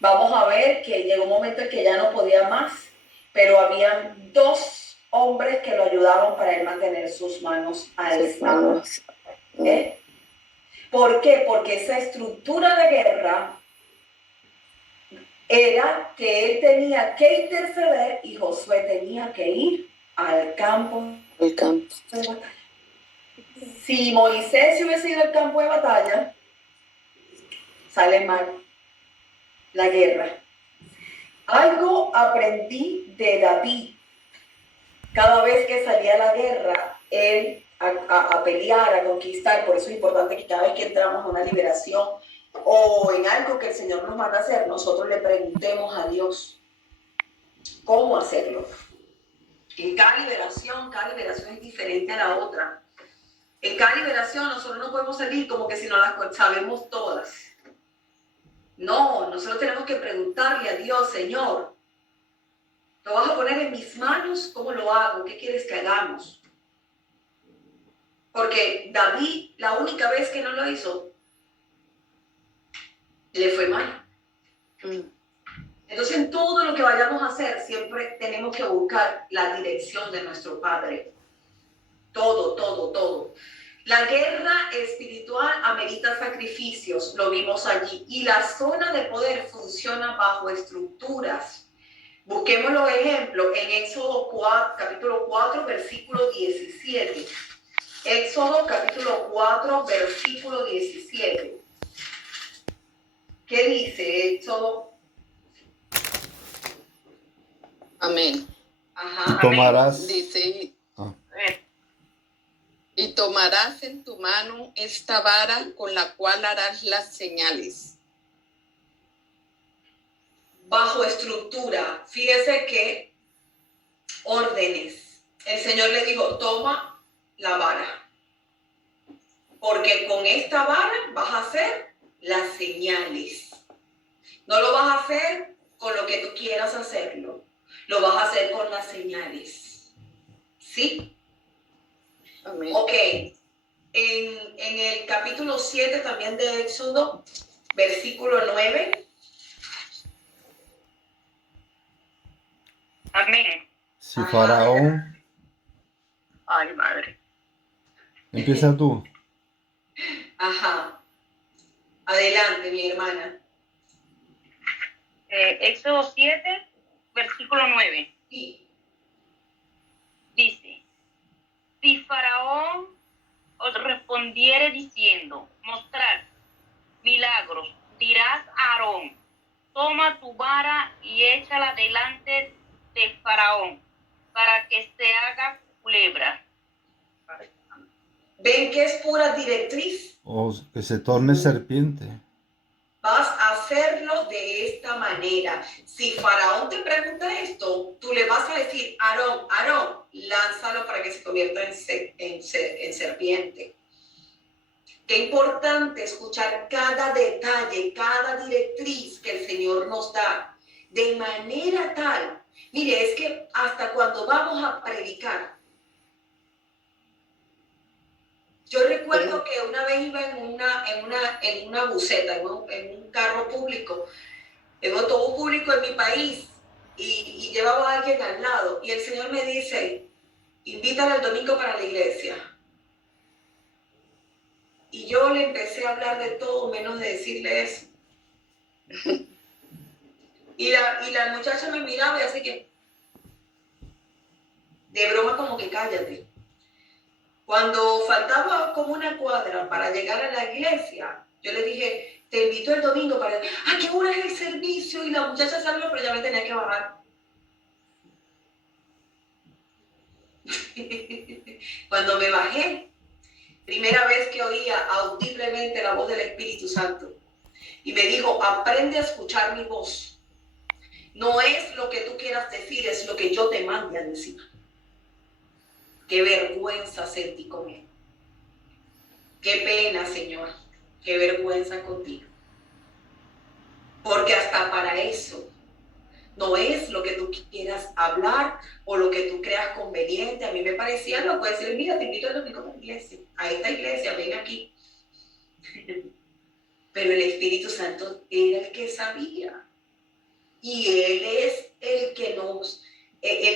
vamos a ver que llegó un momento en que ya no podía más, pero habían 2 hombres que lo ayudaban para él mantener sus manos alzadas. ¿Por qué? Porque esa estructura de guerra era que él tenía que interceder y Josué tenía que ir al campo de batalla. Si Moisés hubiese ido al campo de batalla, sale mal la guerra. Algo aprendí de David. Cada vez que salía a la guerra, él a pelear, a conquistar. Por eso es importante que cada vez que entramos en una liberación o en algo que el Señor nos manda a hacer, nosotros le preguntemos a Dios cómo hacerlo. En cada liberación es diferente a la otra. En cada liberación nosotros no podemos salir como que si no las sabemos todas. No, nosotros tenemos que preguntarle a Dios: Señor, ¿lo vas a poner en mis manos? ¿Cómo lo hago? ¿Qué quieres que hagamos? Porque David, la única vez que no lo hizo, le fue mal. Entonces, en todo lo que vayamos a hacer, siempre tenemos que buscar la dirección de nuestro Padre. Todo. La guerra espiritual amerita sacrificios, lo vimos allí. Y la zona de poder funciona bajo estructuras. Busquemos los ejemplos en Éxodo 4, capítulo 4, versículo 17. Éxodo capítulo 4, versículo 17. ¿Qué dice Éxodo? Amén. Ajá. Y tomarás. Dice, Ah, y tomarás en tu mano esta vara con la cual harás las señales. Bajo estructura, fíjese que órdenes. El Señor le dijo, toma la vara, porque con esta vara vas a hacer las señales. No lo vas a hacer con lo que tú quieras hacerlo, lo vas a hacer con las señales. ¿Sí? Amén. Ok. En el capítulo 7 también de Éxodo, versículo 9. Amén. si Ajá. Faraón, Ay, madre. empieza tú. Ajá. Adelante, mi hermana. Éxodo 7, versículo 9. Sí. Dice, si Faraón os respondiere diciendo, mostrad milagros, dirás a Aarón, toma tu vara y échala delante de Faraón, para que se haga culebra. ¿Ven que es pura directriz? O que se torne serpiente. Vas a hacerlo de esta manera. Si Faraón te pregunta esto, tú le vas a decir, Aarón, Aarón, lánzalo para que se convierta en serpiente. Qué importante escuchar cada detalle, cada directriz que el Señor nos da, de manera tal. Mire, es que hasta cuando vamos a predicar, yo recuerdo que una vez iba en una buseta, en un carro público, en un autobús público en mi país, y llevaba a alguien al lado, y el Señor me dice, invítala el domingo para la iglesia. Y yo le empecé a hablar de todo menos de decirle eso. Y la muchacha me miraba y así que, de broma, como que cállate. Cuando faltaba como una cuadra para llegar a la iglesia, yo le dije, te invito el domingo para... ¿A qué hora es el servicio? Y la muchacha salió, pero ya me tenía que bajar. Cuando me bajé, primera vez que oía audiblemente la voz del Espíritu Santo, y me dijo, aprende a escuchar mi voz. No es lo que tú quieras decir, es lo que yo te mande a decir. Qué vergüenza sentí con él. Qué pena, Señor. Qué vergüenza contigo. Porque hasta para eso no es lo que tú quieras hablar o lo que tú creas conveniente. A mí me parecía, no puedes decir, mira, te invito a domingo a la iglesia, a esta iglesia, ven aquí. Pero el Espíritu Santo era el que sabía. Y Él es el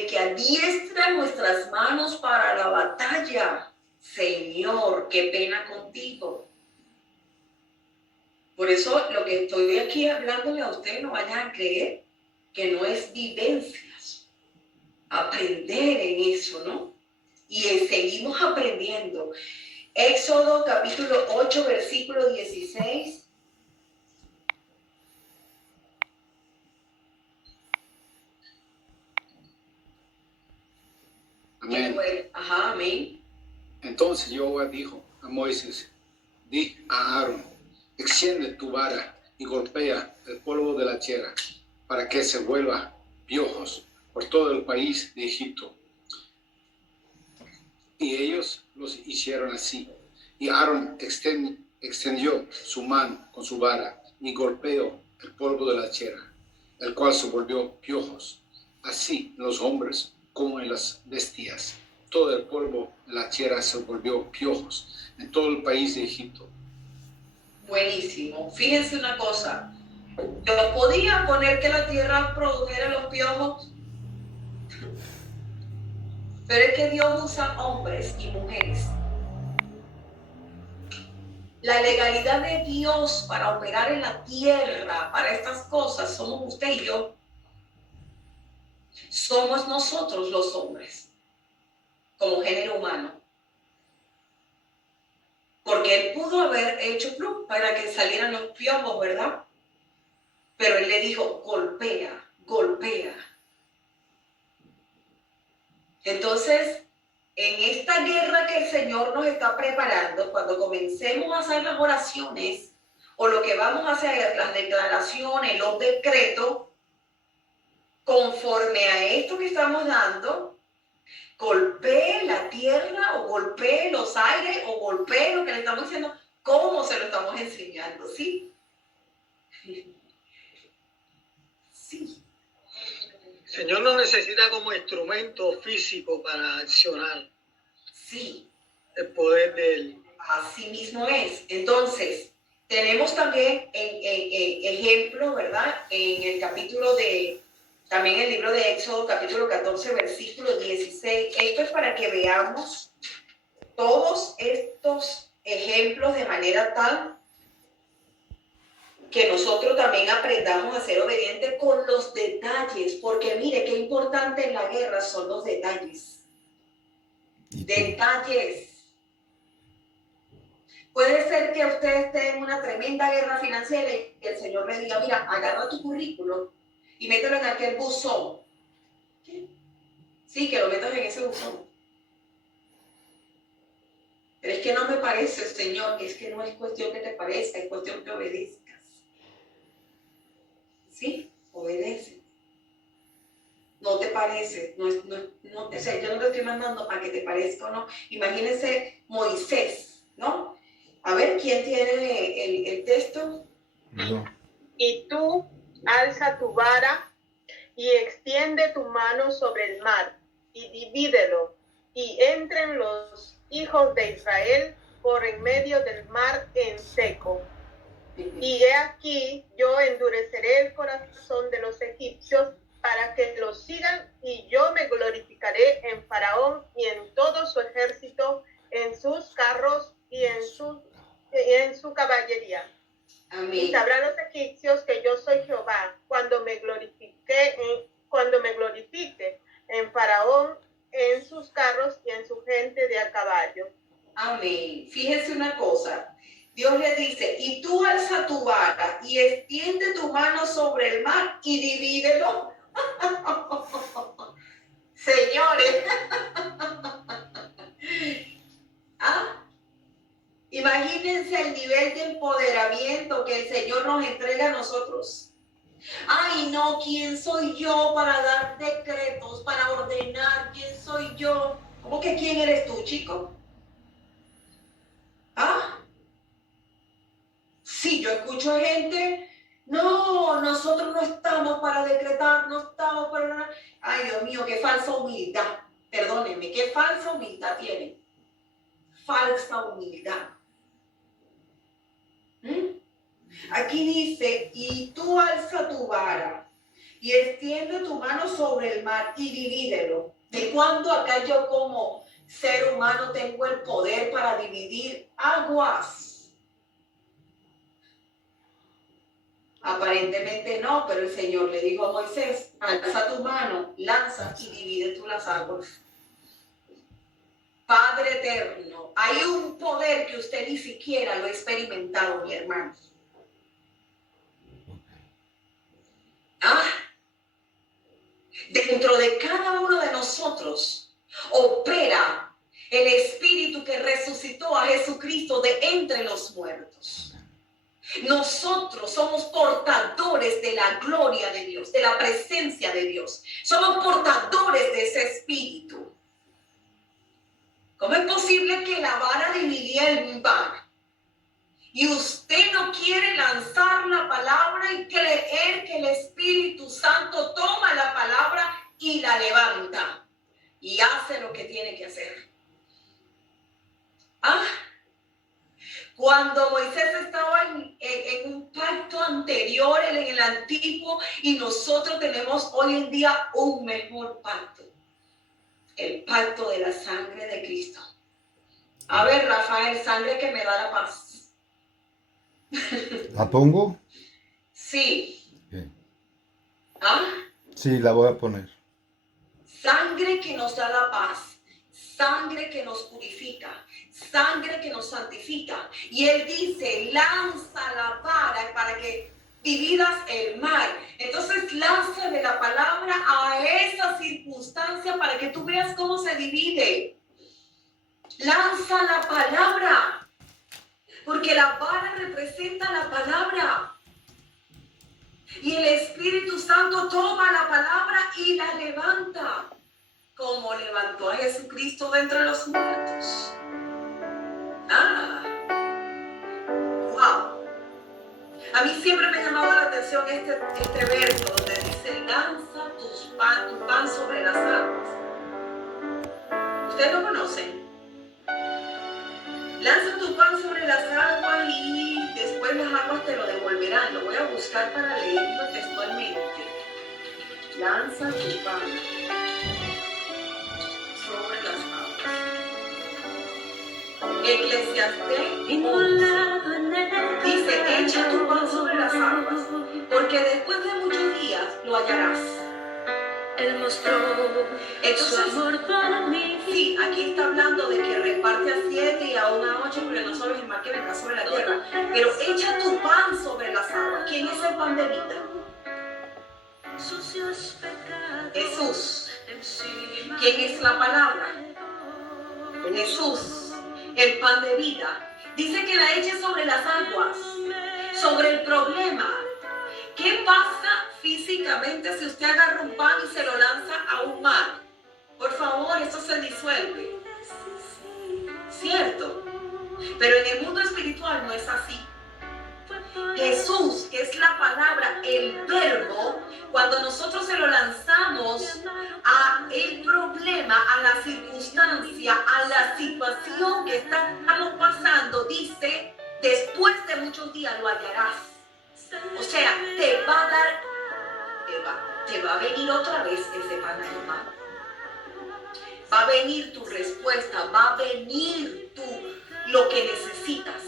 que adiestra nuestras manos para la batalla. Señor, qué pena contigo. Por eso lo que estoy aquí hablándole a ustedes, no vayan a creer que no es vivencias. Aprender en eso, ¿no? Y seguimos aprendiendo. Éxodo capítulo 8, versículo 16. Amén. Ajá, amén. Entonces Jehová dijo a Moisés, di a Aarón, extiende tu vara y golpea el polvo de la tierra para que se vuelva piojos por todo el país de Egipto. Y ellos los hicieron así. Y Aarón extendió su mano con su vara y golpeó el polvo de la tierra, el cual se volvió piojos. Así los hombres como en las bestias. Todo el polvo de la tierra se volvió piojos en todo el país de Egipto. Buenísimo. Fíjense una cosa. Yo podía poner que la tierra produjera los piojos, pero es que Dios usa hombres y mujeres. La legalidad de Dios para operar en la tierra, para estas cosas, somos usted y yo. somos nosotros los hombres, como género humano. Porque él pudo haber hecho club para que salieran los piojos, ¿verdad? Pero él le dijo, golpea, golpea. Entonces, en esta guerra que el Señor nos está preparando, cuando comencemos a hacer las oraciones, o lo que vamos a hacer, las declaraciones, los decretos, conforme a esto que estamos dando, golpee la tierra, o golpee los aires, o golpee lo que le estamos diciendo, cómo se lo estamos enseñando, ¿sí? Sí. El Señor nos necesita como instrumento físico para accionar Sí. el poder de Él. Así mismo es. Entonces, tenemos también ejemplo, ¿verdad? En el capítulo también el libro de Éxodo, capítulo 14, versículo 16. Esto es para que veamos todos estos ejemplos de manera tal que nosotros también aprendamos a ser obedientes con los detalles, porque mire, qué importante en la guerra son los detalles. Detalles. Puede ser que usted esté en una tremenda guerra financiera y que el Señor le diga, mira, agarra tu currículo y mételo en aquel buzón. Sí, que lo metas en ese buzón. Pero es que no me parece, Señor, es que no es cuestión que te parezca, es cuestión que obedezcas. ¿Sí? Obedece. No te parece, o sea, yo no te estoy mandando a que te parezca o no. Imagínense Moisés, ¿no? A ver, ¿quién tiene el texto? Yo. Y tú alza tu vara y extiende tu mano sobre el mar y divídelo, y entren los hijos de Israel por en medio del mar en seco. Y he aquí, yo endureceré el corazón de los egipcios para que los sigan, y yo me glorificaré en Faraón y en todo su ejército, en sus carros y en su caballería. Amén. Y sabrán los egipcios que yo soy Jehová cuando me glorifique en Faraón, en sus carros y en su gente de a caballo. Amén. Fíjese una cosa. Dios le dice, y tú alza tu vara y extiende tu mano sobre el mar y divídelo. Señores. Imagínense el nivel de empoderamiento que el Señor nos entrega a nosotros. Ay, no, ¿quién soy yo para dar decretos, para ordenar? ¿Quién soy yo? ¿Cómo que quién eres tú, chico? Sí, yo escucho gente, no, nosotros no estamos para decretar, no estamos para... Ay, Dios mío, qué falsa humildad. Perdónenme, qué falsa humildad tienen. Falsa humildad. Aquí dice, y tú alza tu vara y extiende tu mano sobre el mar y divídelo. ¿De cuándo acá yo como ser humano tengo el poder para dividir aguas? Aparentemente no, pero el Señor le dijo a Moisés, alza tu mano, lanza y divide tú las aguas. Padre eterno, hay un poder que usted ni siquiera lo ha experimentado, mi hermano. Dentro de cada uno de nosotros opera el Espíritu que resucitó a Jesucristo de entre los muertos. Nosotros somos portadores de la gloria de Dios, de la presencia de Dios. Somos portadores de ese Espíritu. ¿Cómo es posible que la vara dividía el mar y usted no quiere lanzar la palabra y creer que el Espíritu Santo toma la palabra y la levanta y hace lo que tiene que hacer? Cuando Moisés estaba en un pacto anterior, en el antiguo, y nosotros tenemos hoy en día un mejor pacto, el pacto de la sangre de Cristo. A ver, Rafael, sangre que me da la paz. ¿La pongo? Sí. Bien. ¿Ah? Sí, la voy a poner. Sangre que nos da la paz, sangre que nos purifica, sangre que nos santifica. Y Él dice, lanza la vara para que dividas el mar. Entonces lánzale la palabra a esa circunstancia para que tú veas cómo se divide. Lanza la palabra, porque la vara representa la palabra. Y el Espíritu Santo toma la palabra y la levanta, como levantó a Jesucristo de entre los muertos. Wow. A mí siempre me llamaba la atención este verso donde dice, lanza tu pan sobre las aguas. ¿Ustedes lo conocen? Lanza tu pan sobre las aguas y después las aguas te lo devolverán. Lo voy a buscar para leerlo textualmente. Lanza tu pan sobre las aguas. Eclesiastés 11 dice, echa tu pan sobre las aguas, porque después de muchos días lo hallarás. Él mostró su Entonces, amor para mí. sí, aquí está hablando de que reparte a 7 y aún a 8, porque no sabes el mal que vendrá sobre la tierra. Pero echa tu pan sobre las aguas. ¿Quién es el pan de vida? Jesús. ¿Quién es la palabra? Jesús, el pan de vida. Dice que la eche sobre las aguas, sobre el problema. ¿Qué pasa físicamente si usted agarra un pan y se lo lanza a un mar? Por favor, esto se disuelve. ¿Cierto? Pero en el mundo espiritual no es así. Jesús, que es la palabra, el verbo, cuando nosotros se lo lanzamos a el problema, a la circunstancia, a la situación que estamos pasando, dice, después de muchos días lo hallarás. O sea, te va a dar, te va a venir otra vez ese pan a tu mano. Va a venir tu respuesta, va a venir lo que necesitas.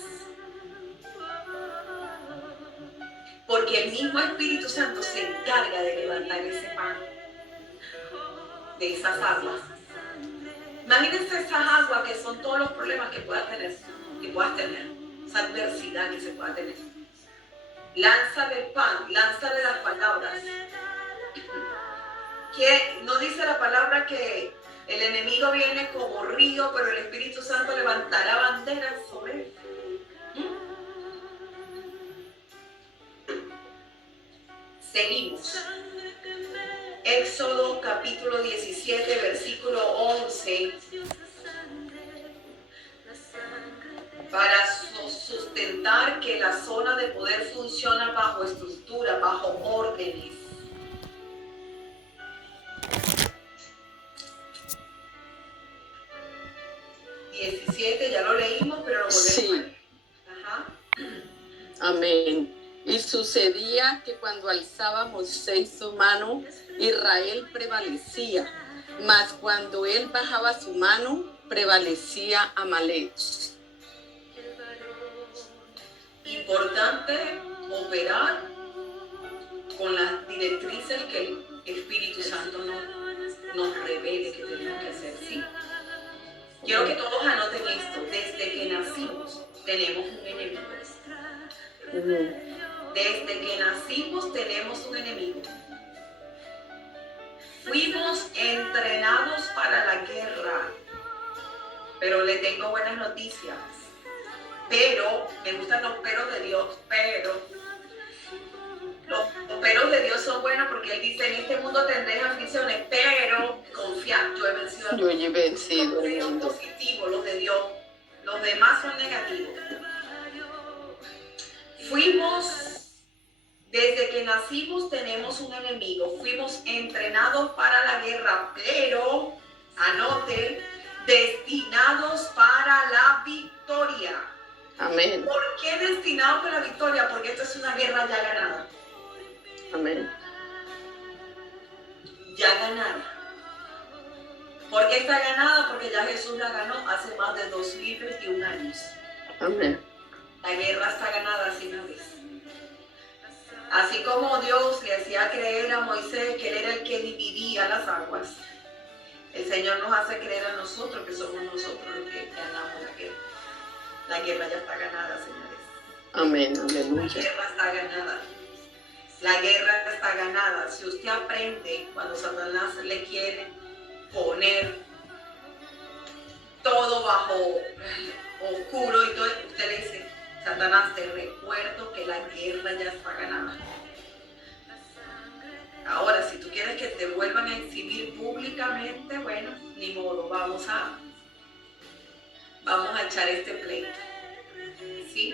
Porque el mismo Espíritu Santo se encarga de levantar ese pan de esas aguas. Imagínense esas aguas que son todos los problemas que puedas tener, esa adversidad que se pueda tener. Lánzale el pan, lánzale las palabras. Que no dice la palabra que el enemigo viene como río, pero el Espíritu Santo levantará banderas sobre él. Seguimos. Éxodo capítulo 17, versículo 11. Para sustentar que la zona de poder funciona bajo estructura, bajo órdenes. Ya lo leímos, pero lo volvemos Sí. a leer. Ajá. Amén. Y sucedía que cuando alzaba Moisés su mano, Israel prevalecía, mas cuando él bajaba su mano, prevalecía Amalek. Importante operar con las directrices que el Espíritu Santo nos revele que tenemos que hacer, ¿sí? Quiero que todos anoten esto. Desde que nacimos tenemos un enemigo. Desde que nacimos tenemos un enemigo. Fuimos entrenados para la guerra. Pero le tengo buenas noticias. Pero, me gustan los peros de Dios, pero los peros de Dios son buenos porque Él dice, en este mundo tendréis aflicciones, pero confiad, yo he vencido al mundo. Yo he vencido el Son mundo. positivos los de Dios, los demás son negativos. Desde que nacimos tenemos un enemigo, fuimos entrenados para la guerra, pero, anoten, destinados para la victoria. Amén. ¿Por qué destinados para la victoria? Porque esto es una guerra ya ganada. Amén. Ya ganada. ¿Por qué está ganada? Porque ya Jesús la ganó hace más de 2021 años. Amén. La guerra está ganada hace una vez. Así como Dios le hacía creer a Moisés que él era el que dividía las aguas, El Señor nos hace creer a nosotros que somos nosotros los que ganamos la guerra. La guerra ya está ganada, señores. Amén, La aleluya. guerra está ganada. La guerra está ganada. Si usted aprende cuando Satanás le quiere poner todo bajo oscuro y todo, usted le dice, Satanás, te recuerdo que la guerra ya está ganada. Ahora, si tú quieres que te vuelvan a exhibir públicamente, bueno, ni modo, vamos a echar este pleito. ¿Sí?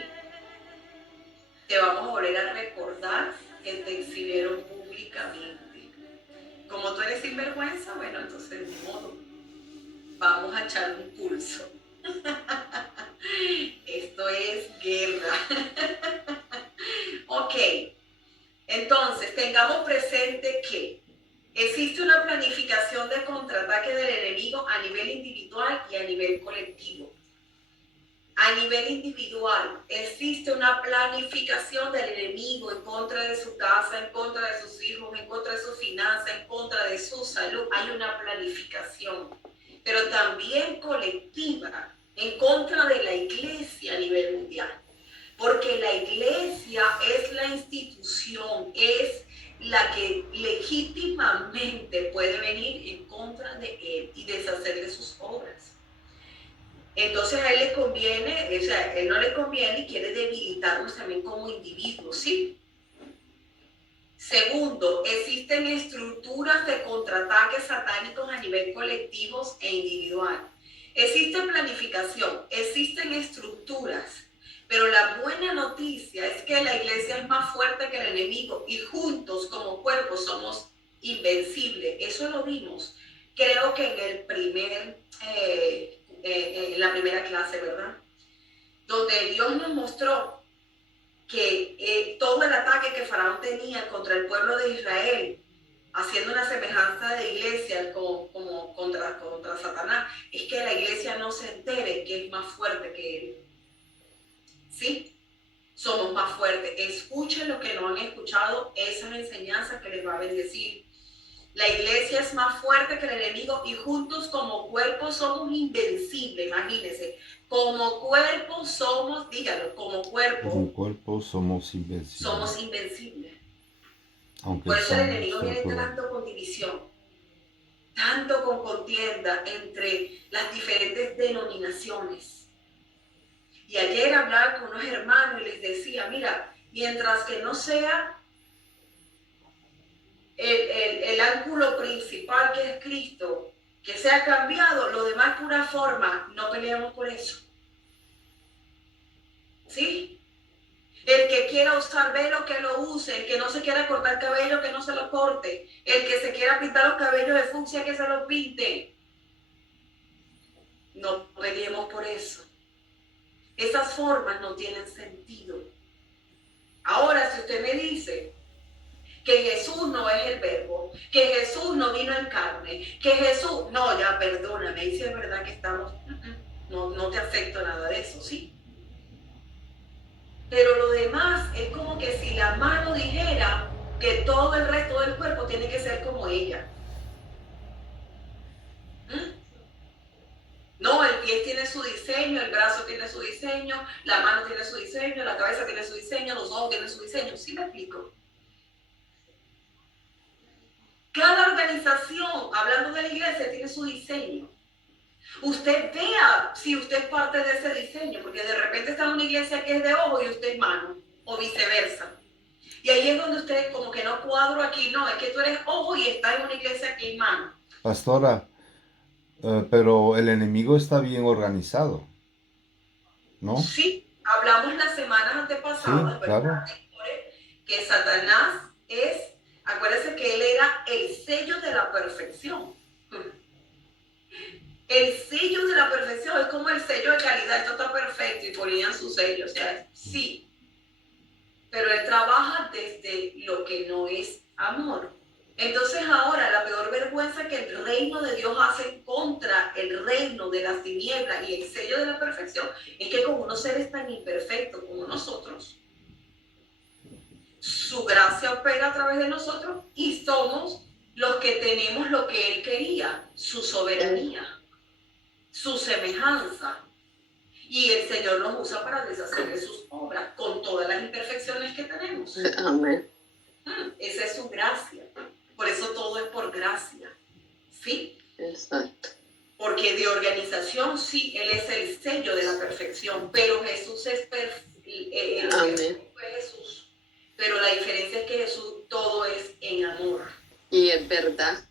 Te vamos a volver a recordar que te exhibieron públicamente. Como tú eres sinvergüenza, bueno, entonces ni modo. Vamos a echar un pulso. Esto es guerra. Ok. Entonces, tengamos presente que existe una planificación de contraataque del enemigo a nivel individual y a nivel colectivo. A nivel individual, existe una planificación del enemigo en contra de su casa, en contra de sus hijos, en contra de su finanza, en contra de su salud. Hay una planificación, pero también colectiva, en contra de la iglesia a nivel mundial. Porque la iglesia es la institución, es la que legítimamente puede venir en contra de él y deshacerle sus obras. Entonces a él le conviene, o sea, él no le conviene y quiere debilitarnos también como individuos, ¿sí? Segundo, existen estructuras de contraataques satánicos a nivel colectivo e individual. Existe planificación, existen estructuras. Pero la buena noticia es que la iglesia es más fuerte que el enemigo y juntos como cuerpo somos invencibles. Eso lo vimos, creo que en la primera clase, ¿verdad? Donde Dios nos mostró que todo el ataque que Faraón tenía contra el pueblo de Israel, haciendo una semejanza de iglesia como contra Satanás, es que la iglesia no se entere que es más fuerte que él. ¿Sí? Somos más fuertes. Escuchen lo que no han escuchado, esas enseñanzas que les va a bendecir. La iglesia es más fuerte que el enemigo y juntos como cuerpo somos invencibles. Imagínense, como cuerpo somos, dígalo, como cuerpo somos invencibles. Somos invencibles. Aunque por eso el enemigo viene tanto con división, tanto con contienda entre las diferentes denominaciones. Y ayer hablaba con unos hermanos y les decía, mira, mientras que no sea el ángulo principal que es Cristo, que sea cambiado, lo demás pura forma, no peleamos por eso. ¿Sí? El que quiera usar velo, que lo use. El que no se quiera cortar cabello, que no se lo corte. El que se quiera pintar los cabellos de fucsia, que se los pinte. No peleemos por eso. Esas formas no tienen sentido. Ahora, si usted me dice que Jesús no es el verbo, que Jesús no vino en carne, que Jesús, no, ya perdóname, y si es verdad que estamos, no te afecta nada de eso, ¿sí? Pero lo demás es como que si la mano dijera que todo el resto del cuerpo tiene que ser como ella. No, el pie tiene su diseño, el brazo tiene su diseño, la mano tiene su diseño, la cabeza tiene su diseño, los ojos tienen su diseño. ¿Sí me explico? Cada organización, hablando de la iglesia, tiene su diseño. Usted vea si usted es parte de ese diseño, porque de repente está en una iglesia que es de ojo y usted es mano, o viceversa. Y ahí es donde usted como que no cuadro aquí, no, es que tú eres ojo y estás en una iglesia que es mano. Pastora, pero el enemigo está bien organizado, ¿no? Sí, hablamos las semanas antepasadas, sí, claro. Que Satanás es, acuérdense que él era el sello de la perfección. El sello de la perfección es como el sello de calidad, esto está perfecto y ponían su sello, o sea, sí. Pero él trabaja desde lo que no es amor. Entonces ahora la peor vergüenza que el reino de Dios hace contra el reino de las tinieblas y el sello de la perfección es que como unos seres tan imperfectos como nosotros, su gracia opera a través de nosotros y somos los que tenemos lo que él quería. su soberanía, su semejanza. Y el Señor nos usa para deshacer de sus obras con todas las imperfecciones que tenemos. Amén. Esa es su gracia. Por eso todo es por gracia. ¿Sí? Exacto. Porque de organización, sí, Él es el sello de la perfección, pero Jesús es Amén. fue Jesús. Pero la diferencia es que Jesús todo es en amor. Y es verdad.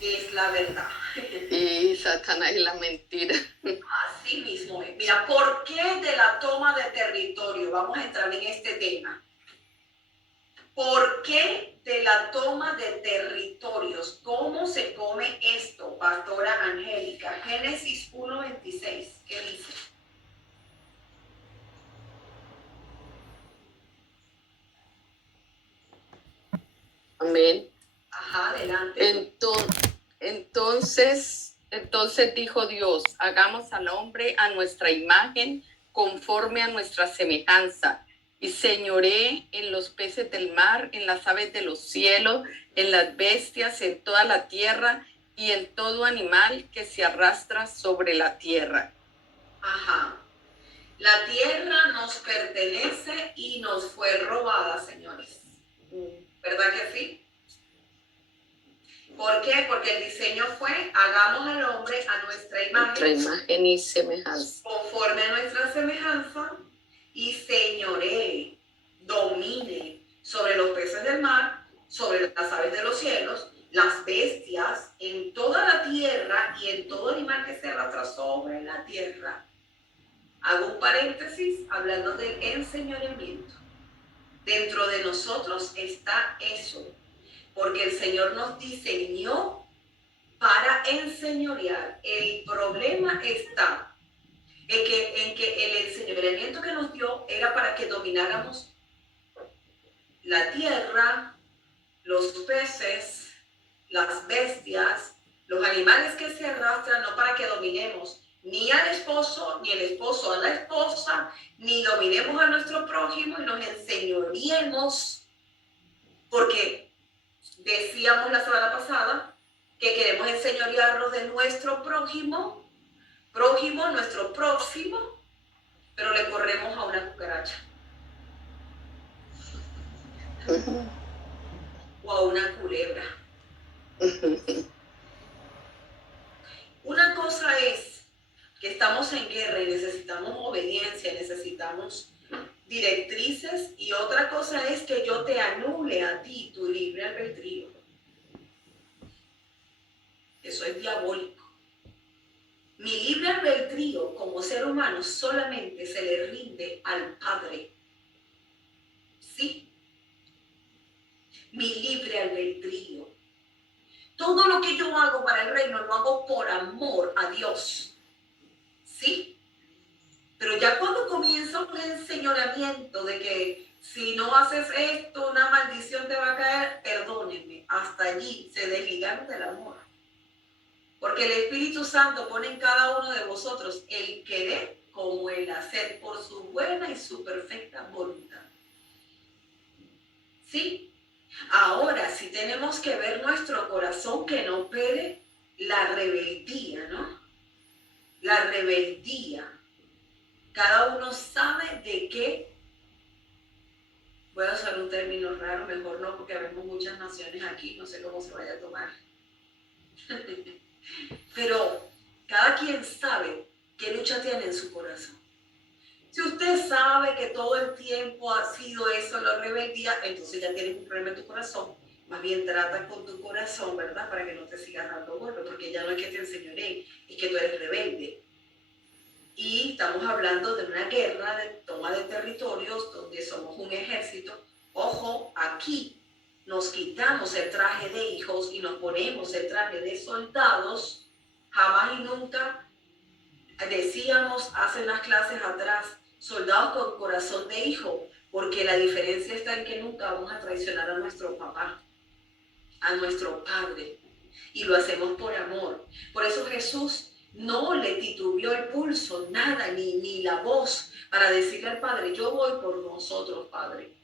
Es la verdad. Y Satanás es la mentira. Así mismo es. Mira, ¿por qué de la toma de territorio? Vamos a entrar en este tema. ¿Por qué de la toma de territorios? ¿Cómo se come esto, pastora Angélica? Génesis 1:26, ¿qué dice? Amén. Ajá, adelante. Entonces dijo Dios, hagamos al hombre a nuestra imagen, conforme a nuestra semejanza, y señoré en los peces del mar, en las aves de los cielos, en las bestias, en toda la tierra, y en todo animal que se arrastra sobre la tierra. Ajá. La tierra nos pertenece y nos fue robada, señores. ¿Verdad que sí? ¿Por qué? Porque el diseño fue, hagamos al hombre a nuestra imagen y semejanza. Conforme a nuestra semejanza, y señoree, domine sobre los peces del mar, sobre las aves de los cielos, las bestias, en toda la tierra y en todo animal que se arrastra sobre la tierra. Hago un paréntesis hablando del enseñoreamiento. Dentro de nosotros está eso, porque el Señor nos diseñó para enseñorear. El problema está en que el enseñoreamiento que nos dio era para que domináramos la tierra, los peces, las bestias, los animales que se arrastran, no para que dominemos ni al esposo, ni el esposo a la esposa, ni dominemos a nuestro prójimo y nos enseñoreemos, porque decíamos la semana pasada que queremos enseñorearnos de nuestro prójimo, nuestro próximo, pero le corremos a una cucaracha. O a una culebra. Una cosa es que estamos en guerra y necesitamos obediencia, necesitamos directrices, y otra cosa es que yo te anule a ti tu libre albedrío. Eso es diabólico. Mi libre albedrío como ser humano solamente se le rinde al Padre. ¿Sí? Mi libre albedrío. Todo lo que yo hago para el reino lo hago por amor a Dios. ¿Sí? Pero ya cuando comienza un enseñoreamiento de que si no haces esto, una maldición te va a caer, perdónenme, hasta allí se desligaron del amor. Porque el Espíritu Santo pone en cada uno de vosotros el querer como el hacer por su buena y su perfecta voluntad. ¿Sí? Ahora, si tenemos que ver nuestro corazón que no opere la rebeldía, ¿no? La rebeldía. Cada uno sabe de qué. Voy a usar un término raro, mejor no, porque vemos muchas naciones aquí, no sé cómo se vaya a tomar. Pero cada quien sabe qué lucha tiene en su corazón. Si usted sabe que todo el tiempo ha sido eso, la rebeldía, entonces ya tienes un problema en tu corazón. Más bien trata con tu corazón, ¿verdad? Para que no te sigas dando golpes, porque ya no es que te enseñoré, es que tú eres rebelde. Y estamos hablando de una guerra de toma de territorios donde somos un ejército. Ojo, aquí nos quitamos el traje de hijos y nos ponemos el traje de soldados. Jamás y nunca decíamos hace unas clases atrás, soldados con corazón de hijo, porque la diferencia está en que nunca vamos a traicionar a nuestro papá, a nuestro padre, y lo hacemos por amor. Por eso Jesús no le titubeó el pulso, nada, ni la voz, para decirle al Padre, yo voy por nosotros, Padre.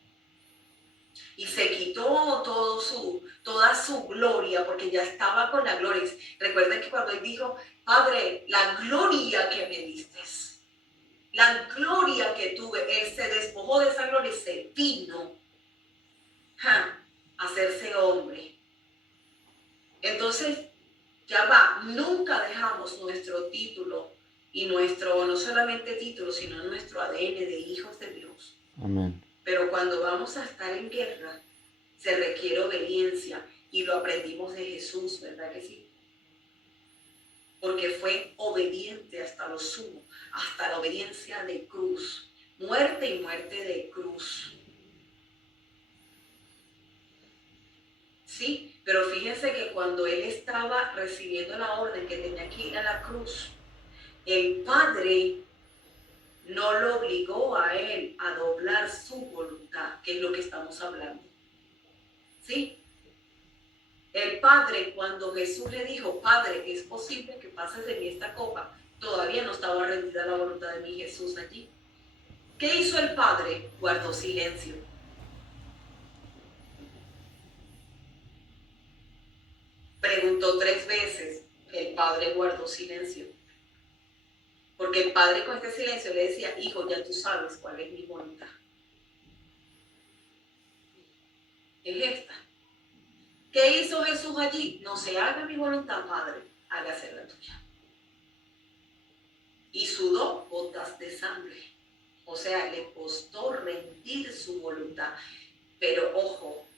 y se quitó toda su gloria, porque ya estaba con la gloria. Recuerden que cuando él dijo, Padre, la gloria que me diste, la gloria que tuve, él se despojó de esa gloria y se vino a hacerse hombre. Entonces, ya va, nunca dejamos nuestro título y nuestro, no solamente título, sino nuestro ADN de hijos de Dios. Amén. Pero cuando vamos a estar en guerra, se requiere obediencia y lo aprendimos de Jesús, ¿verdad que sí? Porque fue obediente hasta lo sumo, hasta la obediencia de cruz, muerte y muerte de cruz. Sí, pero fíjense que cuando él estaba recibiendo la orden que tenía que ir a la cruz, el Padre no lo obligó a él a doblar su voluntad, que es lo que estamos hablando. ¿Sí? El Padre, cuando Jesús le dijo, Padre, ¿es posible que pases de mí esta copa? Todavía no estaba rendida la voluntad de mi Jesús allí. ¿Qué hizo el Padre? Guardó silencio. Preguntó 3 veces, el Padre guardó silencio. Porque el Padre con este silencio le decía, hijo, ya tú sabes cuál es mi voluntad. Es esta. ¿Qué hizo Jesús allí? No se haga mi voluntad, Padre, hágase la tuya. Y sudó gotas de sangre. O sea, le costó rendir su voluntad. Pero ojo,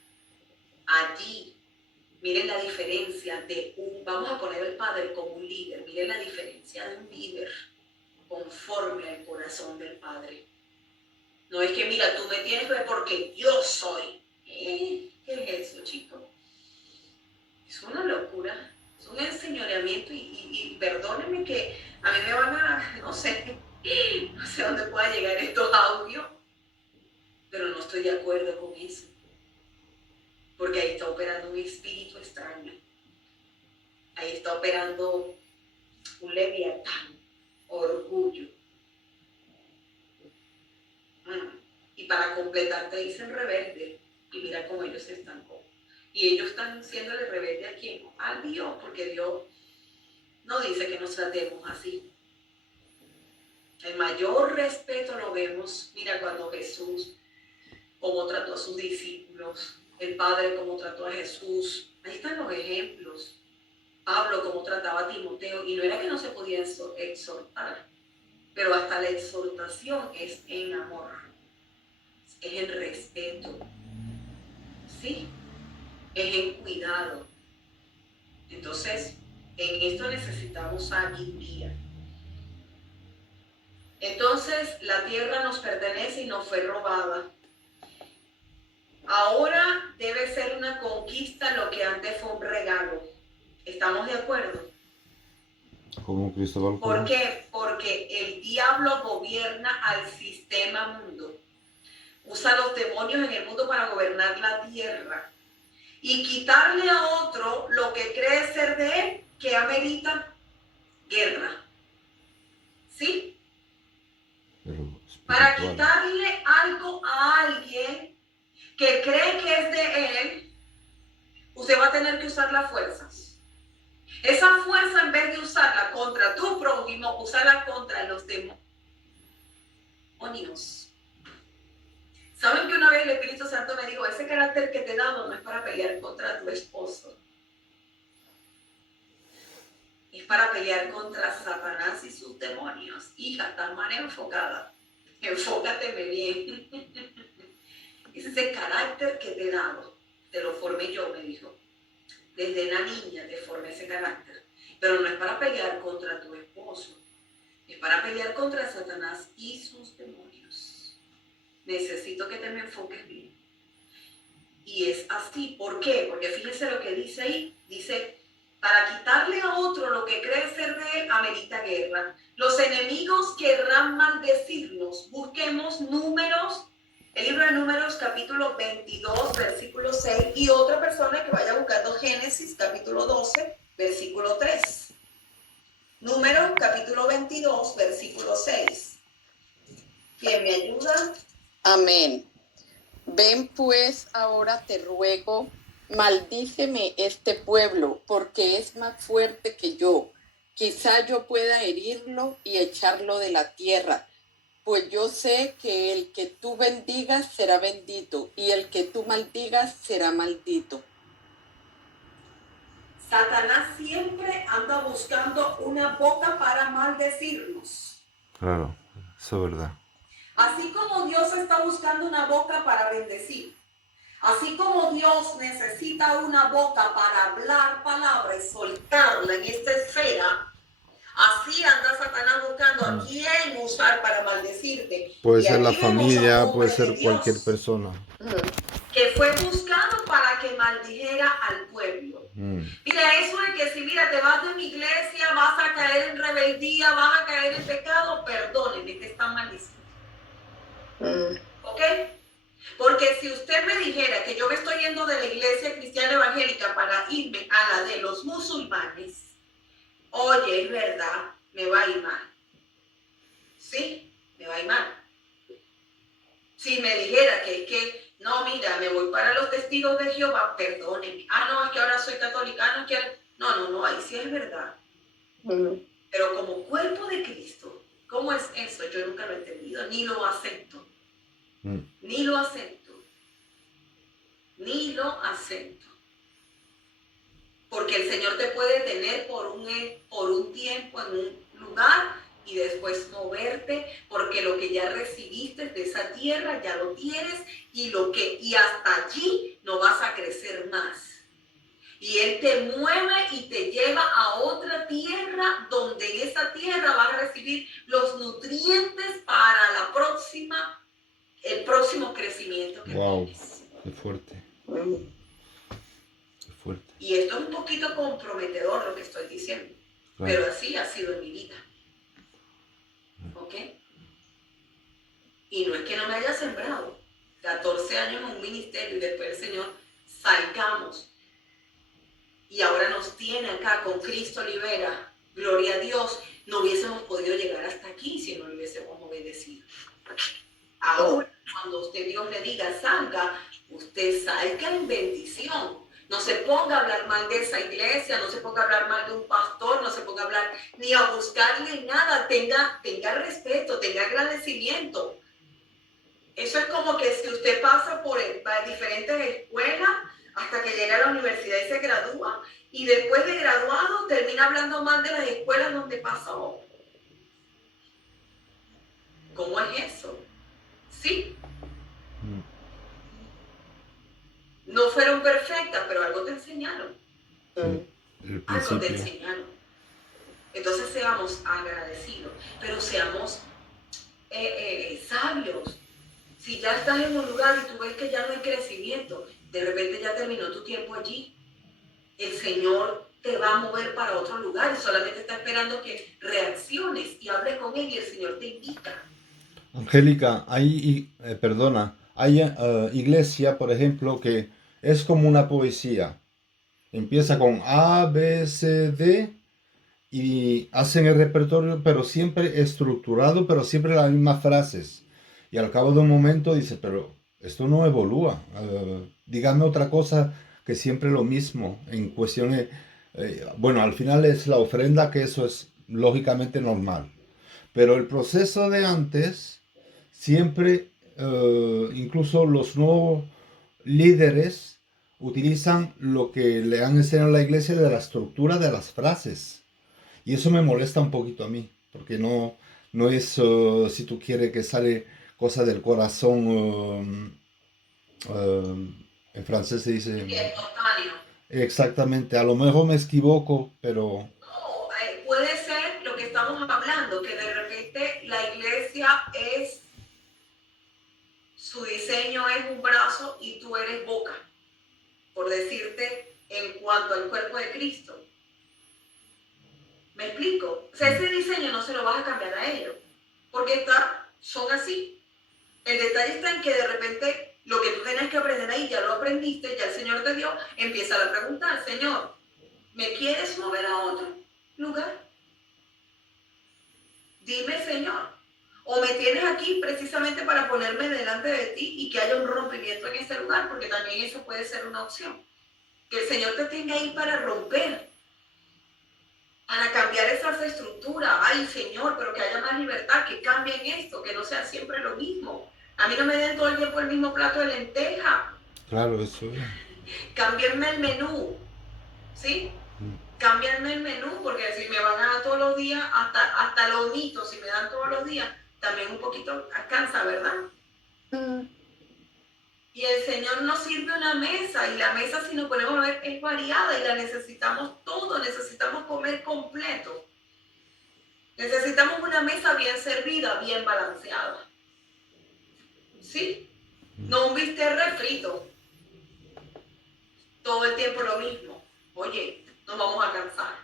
allí, miren la diferencia de vamos a poner al Padre como un líder, miren la diferencia de un líder conforme al corazón del Padre. No es que, mira, tú me tienes que ver porque yo soy. ¿Qué es eso, chicos? Es una locura, es un enseñoreamiento y perdónenme que a mí me van a, no sé dónde pueda llegar estos audios, pero no estoy de acuerdo con eso, porque ahí está operando un espíritu extraño, ahí está operando un leviatán, orgullo, y para completar te dicen rebelde, y mira cómo ellos se estancó. Y ellos están siéndole rebelde a quién? A Dios, porque Dios no dice que nos tratemos así. El mayor respeto lo vemos, mira, cuando Jesús, cómo trató a sus discípulos, el Padre cómo trató a Jesús. Ahí están los ejemplos. Pablo cómo trataba a Timoteo, y no era que no se podía exhortar, pero hasta la exhortación es en amor, es en respeto, ¿sí? Es en cuidado. Entonces, en esto necesitamos sabiduría. Entonces, la tierra nos pertenece y nos fue robada. Ahora debe ser una conquista lo que antes fue un regalo. ¿Estamos de acuerdo? Como Cristóbal ¿Por Colón. qué? Porque el diablo gobierna al sistema mundo. Usa los demonios en el mundo para gobernar la tierra. Y quitarle a otro lo que cree ser de él, que amerita guerra. ¿Sí? Para quitarle algo a alguien que cree que es de él, usted va a tener que usar las fuerzas. Esa fuerza, en vez de usarla contra tu prójimo, usarla contra los demonios. ¿Saben que una vez el Espíritu Santo me dijo, ese carácter que te he dado no es para pelear contra tu esposo? Es para pelear contra Satanás y sus demonios. Hija, tan mal enfocada. Enfócateme bien. Es ese carácter que te he dado. Te lo formé yo, me dijo. Desde la niña te formé ese carácter. Pero no es para pelear contra tu esposo. Es para pelear contra Satanás y sus demonios. Necesito que te me enfoques bien. Y es así. ¿Por qué? Porque fíjense lo que dice ahí. Dice, para quitarle a otro lo que cree ser de él, amerita guerra. Los enemigos querrán maldecirnos. Busquemos Números, el libro de Números, capítulo 22, versículo 6. Y otra persona que vaya buscando Génesis, capítulo 12, versículo 3. Números, capítulo 22, versículo 6. ¿Quién me ayuda? Amén. Ven pues ahora te ruego, maldíceme este pueblo, porque es más fuerte que yo. Quizá yo pueda herirlo y echarlo de la tierra, pues yo sé que el que tú bendigas será bendito, y el que tú maldigas será maldito. Satanás siempre anda buscando una boca para maldecirnos. Claro, eso es verdad. Así como Dios está buscando una boca para bendecir, así como Dios necesita una boca para hablar palabras y soltarla en esta esfera, así anda Satanás buscando a quién usar para maldecirte. Puede Y ser la aquí vemos a un familia, hombre puede de ser Dios cualquier persona. que fue buscado para que maldijera al pueblo. Mira, eso de que si mira, te vas de mi iglesia, vas a caer en rebeldía, vas a caer en pecado, perdóneme, te están maldiciendo. ¿Ok? Porque si usted me dijera que yo me estoy yendo de la iglesia cristiana evangélica para irme a la de los musulmanes, oye, es verdad, me va a ir mal. Sí, me va a ir mal. Si me dijera que no, mira, me voy para los testigos de Jehová, perdónenme. No, es que ahora soy católica, no quiero. No, ahí sí es verdad. Pero como cuerpo de Cristo, ¿cómo es eso? Yo nunca lo he entendido, ni lo acepto. Ni lo acepto. Ni lo acepto. Porque el Señor te puede tener por un tiempo en un lugar y después moverte, porque lo que ya recibiste de esa tierra ya lo tienes y hasta allí no vas a crecer más. Y Él te mueve y te lleva a otra tierra donde en esa tierra vas a recibir los nutrientes para el próximo crecimiento que tienes. Qué fuerte. Qué fuerte. Y esto es un poquito comprometedor lo que estoy diciendo, Claro. pero así ha sido en mi vida. ¿Ok? Y no es que no me haya sembrado. 14 años en un ministerio y después el Señor, salgamos. Y ahora nos tiene acá con Cristo libera. Gloria a Dios. No hubiésemos podido llegar hasta aquí si no lo hubiésemos obedecido. Ahora, cuando usted Dios le diga salga, usted salga en bendición. No se ponga a hablar mal de esa iglesia, no se ponga a hablar mal de un pastor, no se ponga a hablar ni a buscarle nada. Tenga respeto, tenga agradecimiento. Eso es como que si usted pasa por diferentes escuelas hasta que llega a la universidad y se gradúa, y después de graduado termina hablando mal de las escuelas donde pasó. ¿Cómo es eso? Sí. No fueron perfectas, pero algo te enseñaron. Algo te enseñaron. Entonces seamos agradecidos, pero seamos sabios. Si ya estás en un lugar y tú ves que ya no hay crecimiento, de repente ya terminó tu tiempo allí, el Señor te va a mover para otro lugar y solamente está esperando que reacciones y hables con Él y el Señor te invita. Angélica, hay iglesia, por ejemplo, que es como una poesía. Empieza con A, B, C, D y hacen el repertorio, pero siempre estructurado, pero siempre las mismas frases. Y al cabo de un momento dice, pero esto no evolúa. Dígame otra cosa que siempre lo mismo en cuestiones. Bueno, al final es la ofrenda, que eso es lógicamente normal. Pero el proceso de antes, siempre, incluso los nuevos líderes utilizan lo que le han enseñado a la iglesia de la estructura de las frases. Y eso me molesta un poquito a mí, porque no es, si tú quieres que sale cosa del corazón, en francés se dice... Exactamente, a lo mejor me equivoco, pero... No, puede ser lo que estamos hablando, que de repente la iglesia es, su diseño es un brazo y tú eres boca, por decirte en cuanto al cuerpo de Cristo. ¿Me explico? O sea, ese diseño no se lo vas a cambiar a ellos, porque son así. El detalle está en que de repente lo que tú tenías que aprender ahí ya lo aprendiste, ya el Señor te dio, empieza a preguntar, Señor, ¿me quieres mover a otro lugar? Dime, Señor. O me tienes aquí precisamente para ponerme delante de ti y que haya un rompimiento en ese lugar, porque también eso puede ser una opción. Que el Señor te tenga ahí para romper, para cambiar esas estructuras. Ay, Señor, pero que haya más libertad, que cambien esto, que no sea siempre lo mismo. A mí no me den todo el tiempo el mismo plato de lenteja. Claro, eso es. Cámbienme el menú, ¿sí? Cámbienme el menú, porque si me van a dar todos los días, hasta los mitos, si me dan todos los días, también un poquito cansa, ¿verdad? Y el Señor nos sirve una mesa, y la mesa, si nos ponemos a ver, es variada y la necesitamos todo, necesitamos comer completo. Necesitamos una mesa bien servida, bien balanceada. ¿Sí? No un bistec refrito. Todo el tiempo lo mismo. Oye, nos vamos a cansar,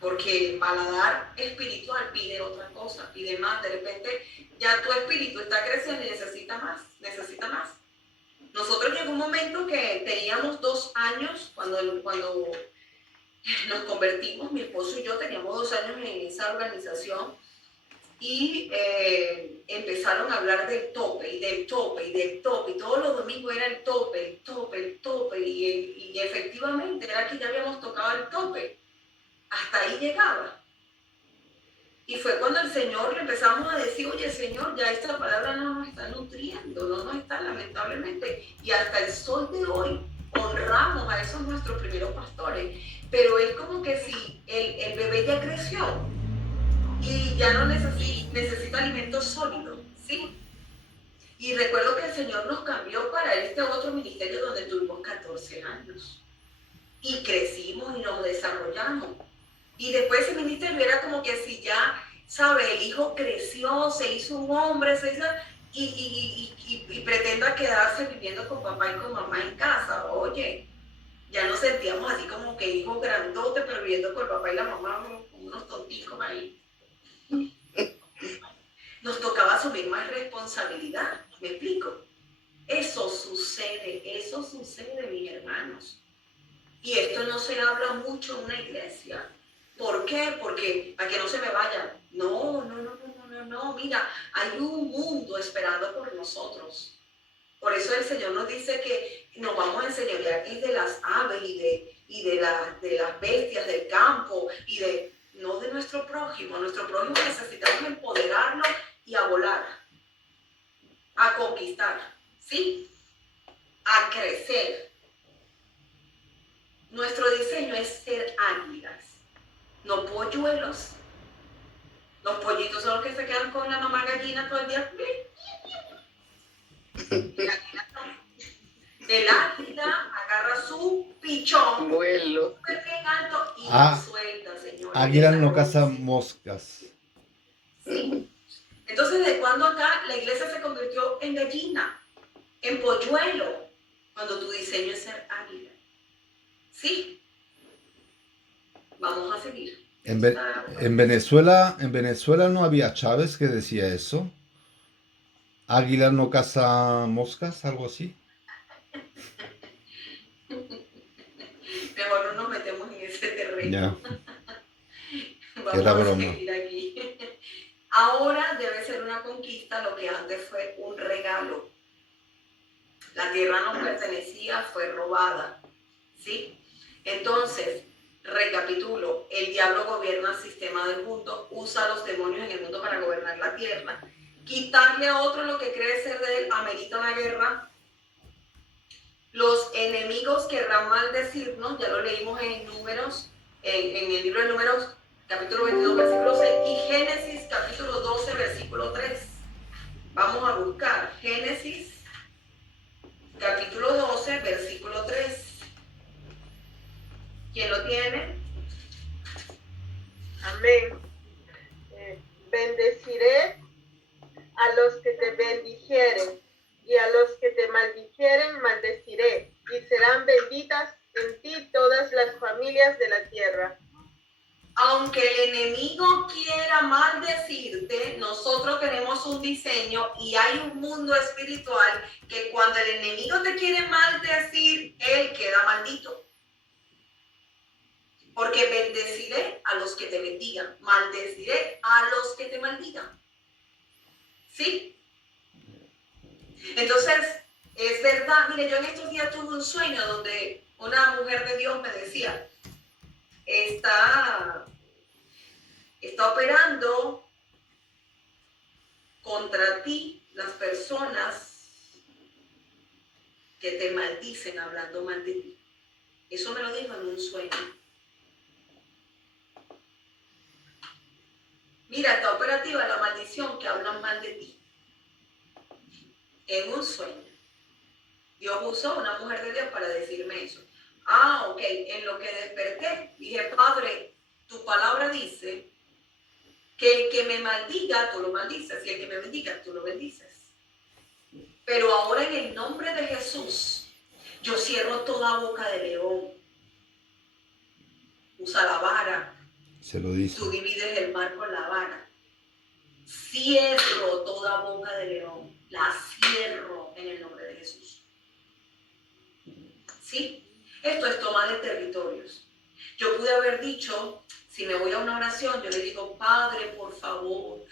porque el paladar espiritual pide otra cosa, pide más. De repente ya tu espíritu está creciendo y necesita más, necesita más. Nosotros llegó un momento que teníamos 2 años, cuando nos convertimos, mi esposo y yo teníamos 2 años en esa organización, y empezaron a hablar del tope, y del tope, y del tope, y todos los domingos era el tope, el tope, el tope, y efectivamente era que ya habíamos tocado el tope, hasta ahí llegaba. Y fue cuando el Señor le empezamos a decir, oye Señor, ya esta palabra no nos está nutriendo, no nos está, lamentablemente, y hasta el sol de hoy honramos a esos nuestros primeros pastores, pero es como que si el bebé ya creció y ya no necesita alimentos sólidos, ¿sí? Y recuerdo que el Señor nos cambió para este otro ministerio donde tuvimos 14 años, y crecimos y nos desarrollamos. Y después ese ministerio era como que si ya, ¿sabe? El hijo creció, se hizo un hombre, y pretenda quedarse viviendo con papá y con mamá en casa. Oye, ya nos sentíamos así como que hijos grandotes, pero viviendo con el papá y la mamá como unos tonticos ahí. Nos tocaba asumir más responsabilidad, ¿me explico? Eso sucede, mis hermanos. Y esto no se habla mucho en una iglesia. ¿Por qué? Porque para que no se me vayan. No, mira, hay un mundo esperando por nosotros. Por eso el Señor nos dice que nos vamos a enseñorear aquí de las aves y de las bestias del campo, no de nuestro prójimo. Nuestro prójimo necesitamos empoderarlo y a volar, a conquistar, ¿sí? A crecer. Nuestro diseño es ser águilas, no polluelos. Los pollitos son los que se quedan con la mamá gallina todo el día. El águila agarra su pichón, Vuelo. súper bien alto, y lo suelta, señor. Águila no caza moscas. Sí. Entonces, ¿de cuándo acá la iglesia se convirtió en gallina, en polluelo, cuando tu diseño es ser águila? Sí. Vamos a seguir. En Venezuela no había Chávez que decía eso. Águila no caza moscas, algo así. Mejor no nos metemos en ese terreno. Ya. Vamos Era a broma. seguir aquí. Ahora debe ser una conquista lo que antes fue un regalo. La tierra no pertenecía, fue robada. ¿Sí? Entonces, recapitulo, el diablo gobierna el sistema del mundo, usa a los demonios en el mundo para gobernar la tierra. Quitarle a otro lo que cree ser de él amerita una guerra. Los enemigos querrán maldecirnos, ya lo leímos en Números, en el libro de Números, capítulo 22, versículo 6, y Génesis, capítulo 12, versículo 3. Vamos a buscar Génesis, capítulo 12, versículo 3. ¿Quién lo tiene? Amén. Bendeciré a los que te bendijeren, y a los que te maldijeren maldeciré, y serán benditas en ti todas las familias de la tierra. Aunque el enemigo quiera maldecirte, nosotros tenemos un diseño y hay un mundo espiritual que cuando el enemigo te quiere maldecir, él queda maldito. Porque bendeciré a los que te bendigan, maldeciré a los que te maldigan. ¿Sí? Entonces, es verdad, mire, yo en estos días tuve un sueño donde una mujer de Dios me decía, está operando contra ti las personas que te maldicen hablando mal de ti. Eso me lo dijo en un sueño. Mira, está operativa la maldición que hablan mal de ti. En un sueño. Dios usó una mujer de Dios para decirme eso. Ah, ok. En lo que desperté, dije, Padre, tu palabra dice que el que me maldiga, tú lo maldices, y el que me bendiga, tú lo bendices. Pero ahora en el nombre de Jesús, yo cierro toda boca de león. Usa la vara. Se lo dice. Tú divides el mar con la vara. Cierro toda boca de león. La cierro en el nombre de Jesús. ¿Sí? Esto es toma de territorios. Yo pude haber dicho, si me voy a una oración, yo le digo, Padre, por favor,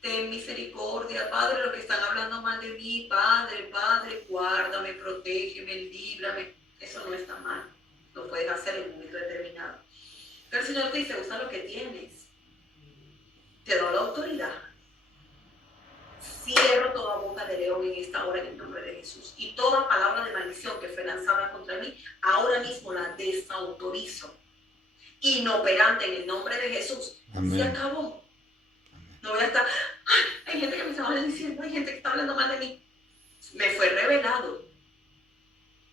ten misericordia, Padre, los que están hablando mal de mí, Padre, guárdame, protégeme, líbrame. Eso no está mal. Lo puedes hacer en un momento determinado. Pero el Señor te dice, usa lo que tienes. Te doy la autoridad. Cierro toda boca de león en esta hora en el nombre de Jesús. Y toda palabra de maldición que fue lanzada contra mí, ahora mismo la desautorizo. Inoperante en el nombre de Jesús. Amén. Se acabó. No voy a estar, hay gente que me está maldiciendo, hay gente que está hablando mal de mí. Me fue revelado.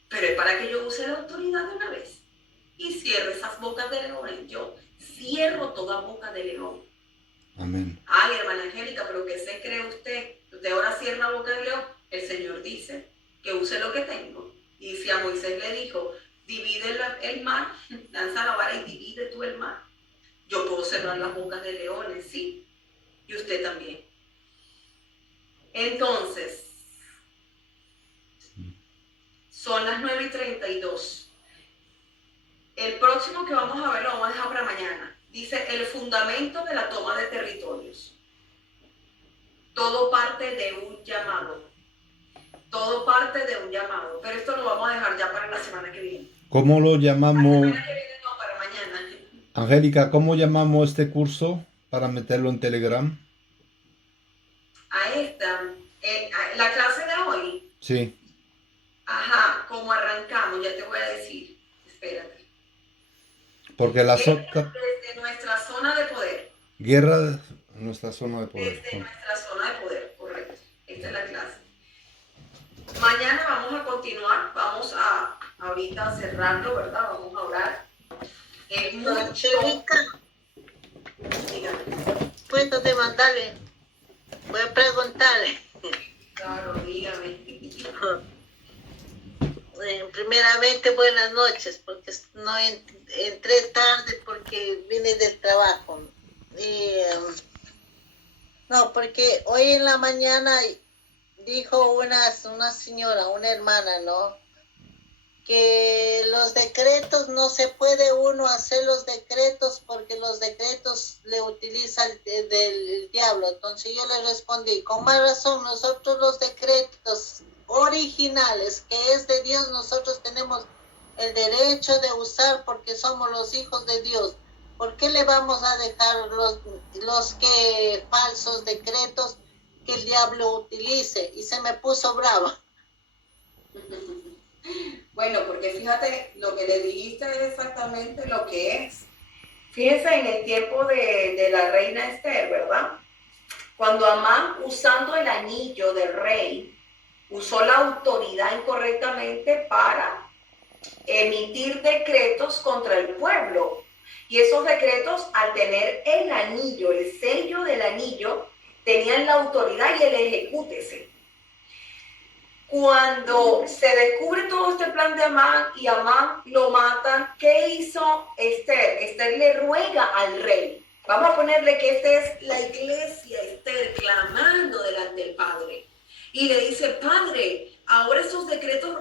Pero es para que yo use la autoridad de una vez. Y cierre esas bocas de león. Yo cierro toda boca de león. Amén. Ay, hermana Angélica, pero ¿qué se cree usted? Usted ahora cierra la boca de león. El Señor dice que use lo que tengo. Y si a Moisés le dijo, divide el mar, lanza la vara y divide tú el mar. Yo puedo cerrar las bocas de leones, sí. Y usted también. Entonces, son las 9:32. El próximo que vamos a ver lo vamos a dejar para mañana. Dice el fundamento de la toma de territorios. Todo parte de un llamado. Todo parte de un llamado. Pero esto lo vamos a dejar ya para la semana que viene. ¿Cómo lo llamamos? La semana que viene no, para mañana. Angélica, ¿cómo llamamos este curso para meterlo en Telegram? A esta, la clase de hoy. Sí. Ajá, como arrancamos, ya te voy a decir. Espérate. Porque la Desde nuestra zona de poder. guerra de nuestra zona de poder. Desde nuestra zona de poder, correcto. Esta es la clase. Mañana vamos a continuar, vamos a ahorita cerrarlo, ¿verdad? Vamos a orar. Angélica, Dígame. puedo demandarle, voy a preguntarle. Claro, dígame. Primeramente, buenas noches, porque no entré tarde porque vine del trabajo. No, porque hoy en la mañana dijo una señora, una hermana, ¿no? Que los decretos no se puede uno hacer los decretos porque los decretos le utiliza el diablo. Entonces yo le respondí, con más razón, nosotros los decretos originales, que es de Dios, nosotros tenemos el derecho de usar porque somos los hijos de Dios. ¿Por qué le vamos a dejar los que falsos decretos que el diablo utilice? Y se me puso brava. Bueno, porque fíjate, lo que le dijiste es exactamente lo que es. Fíjense en el tiempo de la reina Esther, ¿verdad? Cuando Amán, usando el anillo del rey, usó la autoridad incorrectamente para emitir decretos contra el pueblo. Y esos decretos, al tener el anillo, el sello del anillo, tenían la autoridad y el ejecútese. Cuando se descubre todo este plan de Amán y Amán lo matan, ¿qué hizo Esther? Esther le ruega al rey. Vamos a ponerle que esta es la iglesia, Esther, clamando delante del Padre. Y le dice, Padre, ahora esos decretos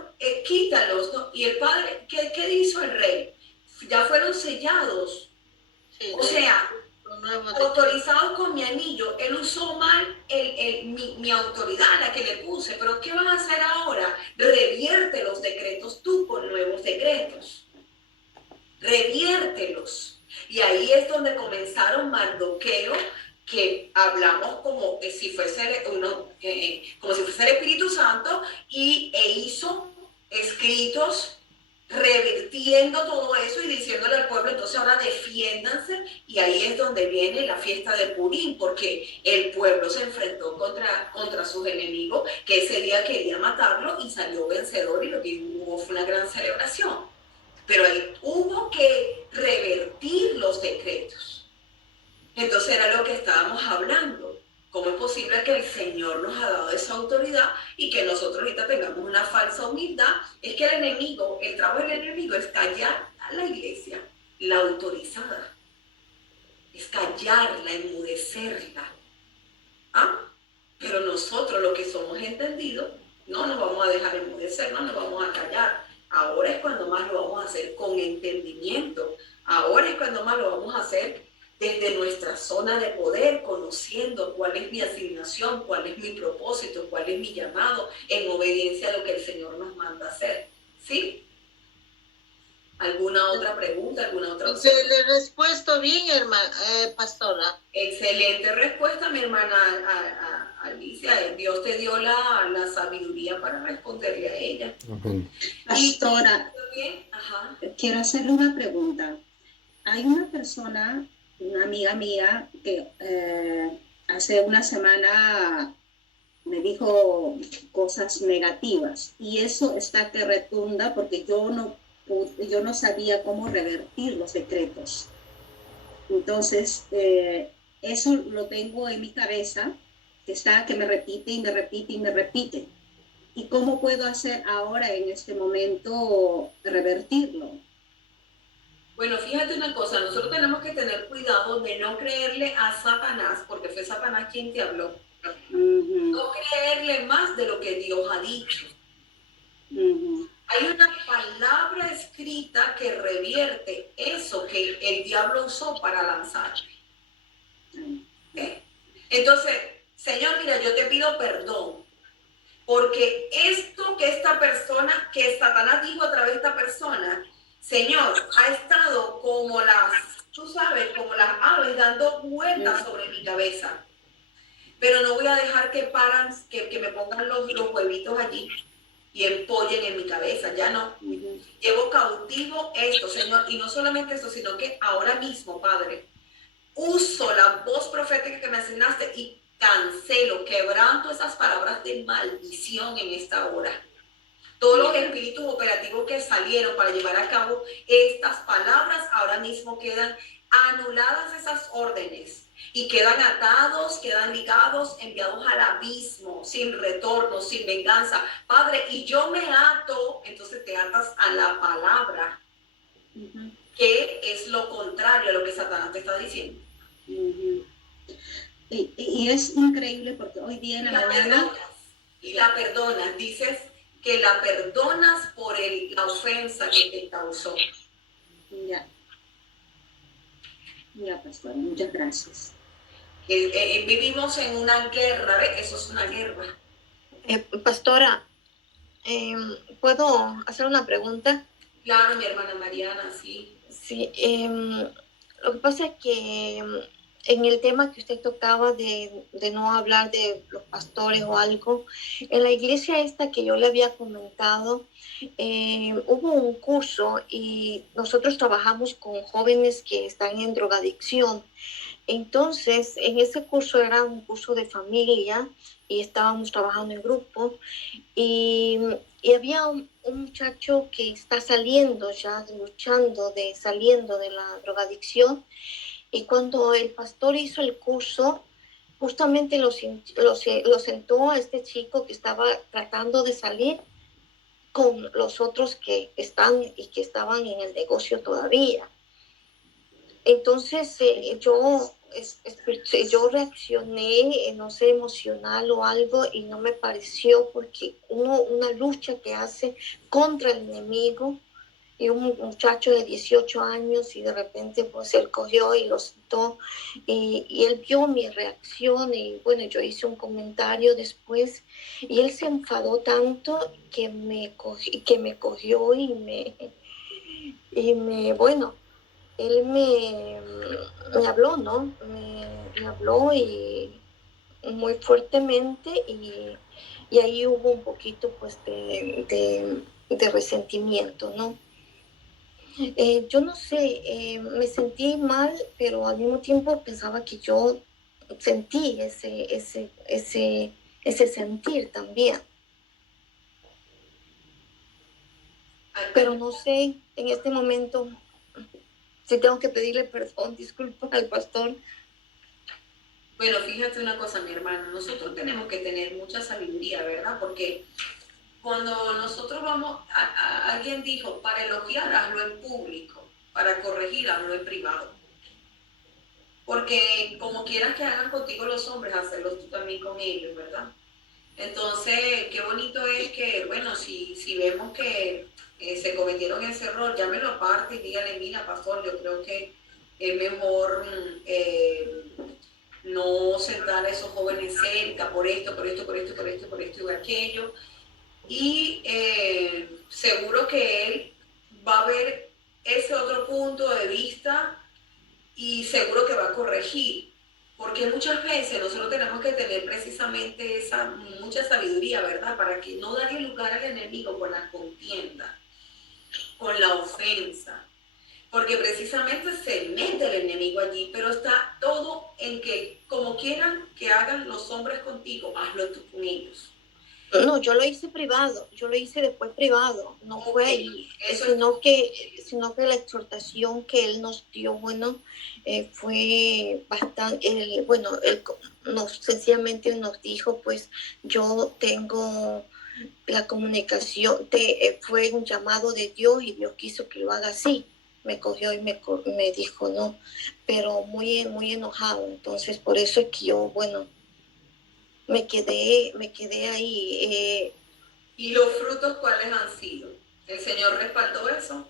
quítalos, ¿no? Y el Padre, ¿qué hizo el rey? Ya fueron sellados. Sí, o sea, autorizados con mi anillo. Él usó mal mi autoridad, la que le puse. Pero ¿qué vas a hacer ahora? Revierte los decretos tú con nuevos decretos. Reviértelos. Y ahí es donde comenzaron Mardoqueo, que hablamos como si fuese como si fuese el Espíritu Santo, e hizo escritos revirtiendo todo eso y diciéndole al pueblo, entonces ahora defiéndanse. Y ahí es donde viene la fiesta de Purim, porque el pueblo se enfrentó contra sus enemigos, que ese día quería matarlo y salió vencedor, y lo que hubo fue una gran celebración. Pero ahí hubo que revertir los decretos. Entonces era lo que estábamos hablando. ¿Cómo es posible que el Señor nos ha dado esa autoridad y que nosotros ahorita tengamos una falsa humildad? Es que el trabajo del enemigo es callar a la iglesia, la autorizada. Es callarla, enmudecerla. ¿Ah? Pero nosotros, los que somos entendidos, no nos vamos a dejar enmudecer, no nos vamos a callar. Ahora es cuando más lo vamos a hacer con entendimiento. Ahora es cuando más lo vamos a hacer desde nuestra zona de poder, conociendo cuál es mi asignación, cuál es mi propósito, cuál es mi llamado, en obediencia a lo que el Señor nos manda hacer. ¿Sí? ¿Alguna otra pregunta? ¿Alguna otra opción? Se le respuesto bien, pastora. Excelente respuesta, mi hermana Alicia. Dios te dio la sabiduría para responderle a ella. Pastora, quiero hacerle una pregunta. Hay una persona, una amiga mía, que hace una semana me dijo cosas negativas, y eso está que retunda, porque yo no sabía cómo revertir los decretos. Entonces, eso lo tengo en mi cabeza, que me repite y me repite y me repite. ¿Y cómo puedo hacer ahora, en este momento, revertirlo? Bueno, fíjate una cosa, nosotros tenemos que tener cuidado de no creerle a Satanás, porque fue Satanás quien te habló. No creerle más de lo que Dios ha dicho. Hay una palabra escrita que revierte eso que el diablo usó para lanzar. ¿Okay? Entonces, Señor, mira, yo te pido perdón, porque esto que esta persona, que Satanás dijo a través de esta persona, Señor, ha estado como como las aves dando vueltas sobre mi cabeza. Pero no voy a dejar que me pongan los huevitos allí y empollen en mi cabeza, ya no. Llevo cautivo esto, Señor, y no solamente eso, sino que ahora mismo, Padre, uso la voz profética que me asignaste y cancelo, quebranto esas palabras de maldición en esta hora. Todos los espíritus operativos que salieron para llevar a cabo estas palabras, ahora mismo quedan anuladas esas órdenes. Y quedan atados, quedan ligados, enviados al abismo, sin retorno, sin venganza. Padre, y yo me ato, entonces te atas a la palabra, que es lo contrario a lo que Satanás te está diciendo. Y es increíble, porque hoy día en la mañana... Y la perdonas, dices que la perdonas por la ofensa que te causó. Ya, pastora, muchas gracias. Vivimos en una guerra, ¿ves? Eso es una guerra. Pastora, ¿puedo hacer una pregunta? Claro, mi hermana Mariana, sí. Sí, lo que pasa es que en el tema que usted tocaba de no hablar de los pastores o algo, en la iglesia esta que yo le había comentado, hubo un curso y nosotros trabajamos con jóvenes que están en drogadicción. Entonces, en ese curso era un curso de familia y estábamos trabajando en grupo y había un muchacho que está saliendo ya, saliendo de la drogadicción, y cuando el pastor hizo el curso, justamente lo sentó a este chico que estaba tratando de salir con los otros que estaban en el negocio todavía. Entonces yo reaccioné, no sé, emocional o algo, y no me pareció, porque una lucha que hace contra el enemigo, y un muchacho de 18 años y de repente pues él cogió y lo sentó y él vio mi reacción y bueno, yo hice un comentario después y él se enfadó tanto que me cogió bueno, él me habló, ¿no? Me habló y muy fuertemente y ahí hubo un poquito pues de resentimiento, ¿no? Yo no sé, me sentí mal, pero al mismo tiempo pensaba que yo sentí ese sentir también. Pero no sé, en este momento, si tengo que pedirle perdón, disculpa al pastor. Bueno, fíjate una cosa, mi hermano, nosotros tenemos que tener mucha sabiduría, ¿verdad? Porque cuando nosotros vamos, alguien dijo, para elogiar, hazlo en público, para corregir, hazlo en privado. Porque como quieras que hagan contigo los hombres, hacerlo tú también con ellos, ¿verdad? Entonces, qué bonito es que, bueno, si vemos que se cometieron ese error, llámelo aparte y dígale, mira, pastor, yo creo que es mejor no sentar a esos jóvenes cerca por esto y aquello. Y seguro que él va a ver ese otro punto de vista y seguro que va a corregir. Porque muchas veces nosotros tenemos que tener precisamente mucha sabiduría, ¿verdad? Para que no darle lugar al enemigo con la contienda, con la ofensa. Porque precisamente se mete el enemigo allí, pero está todo en que, como quieran que hagan los hombres contigo, hazlo tú con ellos. No, yo lo hice privado, yo lo hice después privado, no fue ahí, sino que la exhortación que él nos dio, bueno, fue bastante, él sencillamente nos dijo, pues yo tengo la comunicación, fue un llamado de Dios y Dios quiso que lo haga así. Me cogió y me dijo no, pero muy, muy enojado, entonces por eso es que yo, bueno, me quedé ahí. ¿Y los frutos cuáles han sido? ¿El Señor respaldó eso?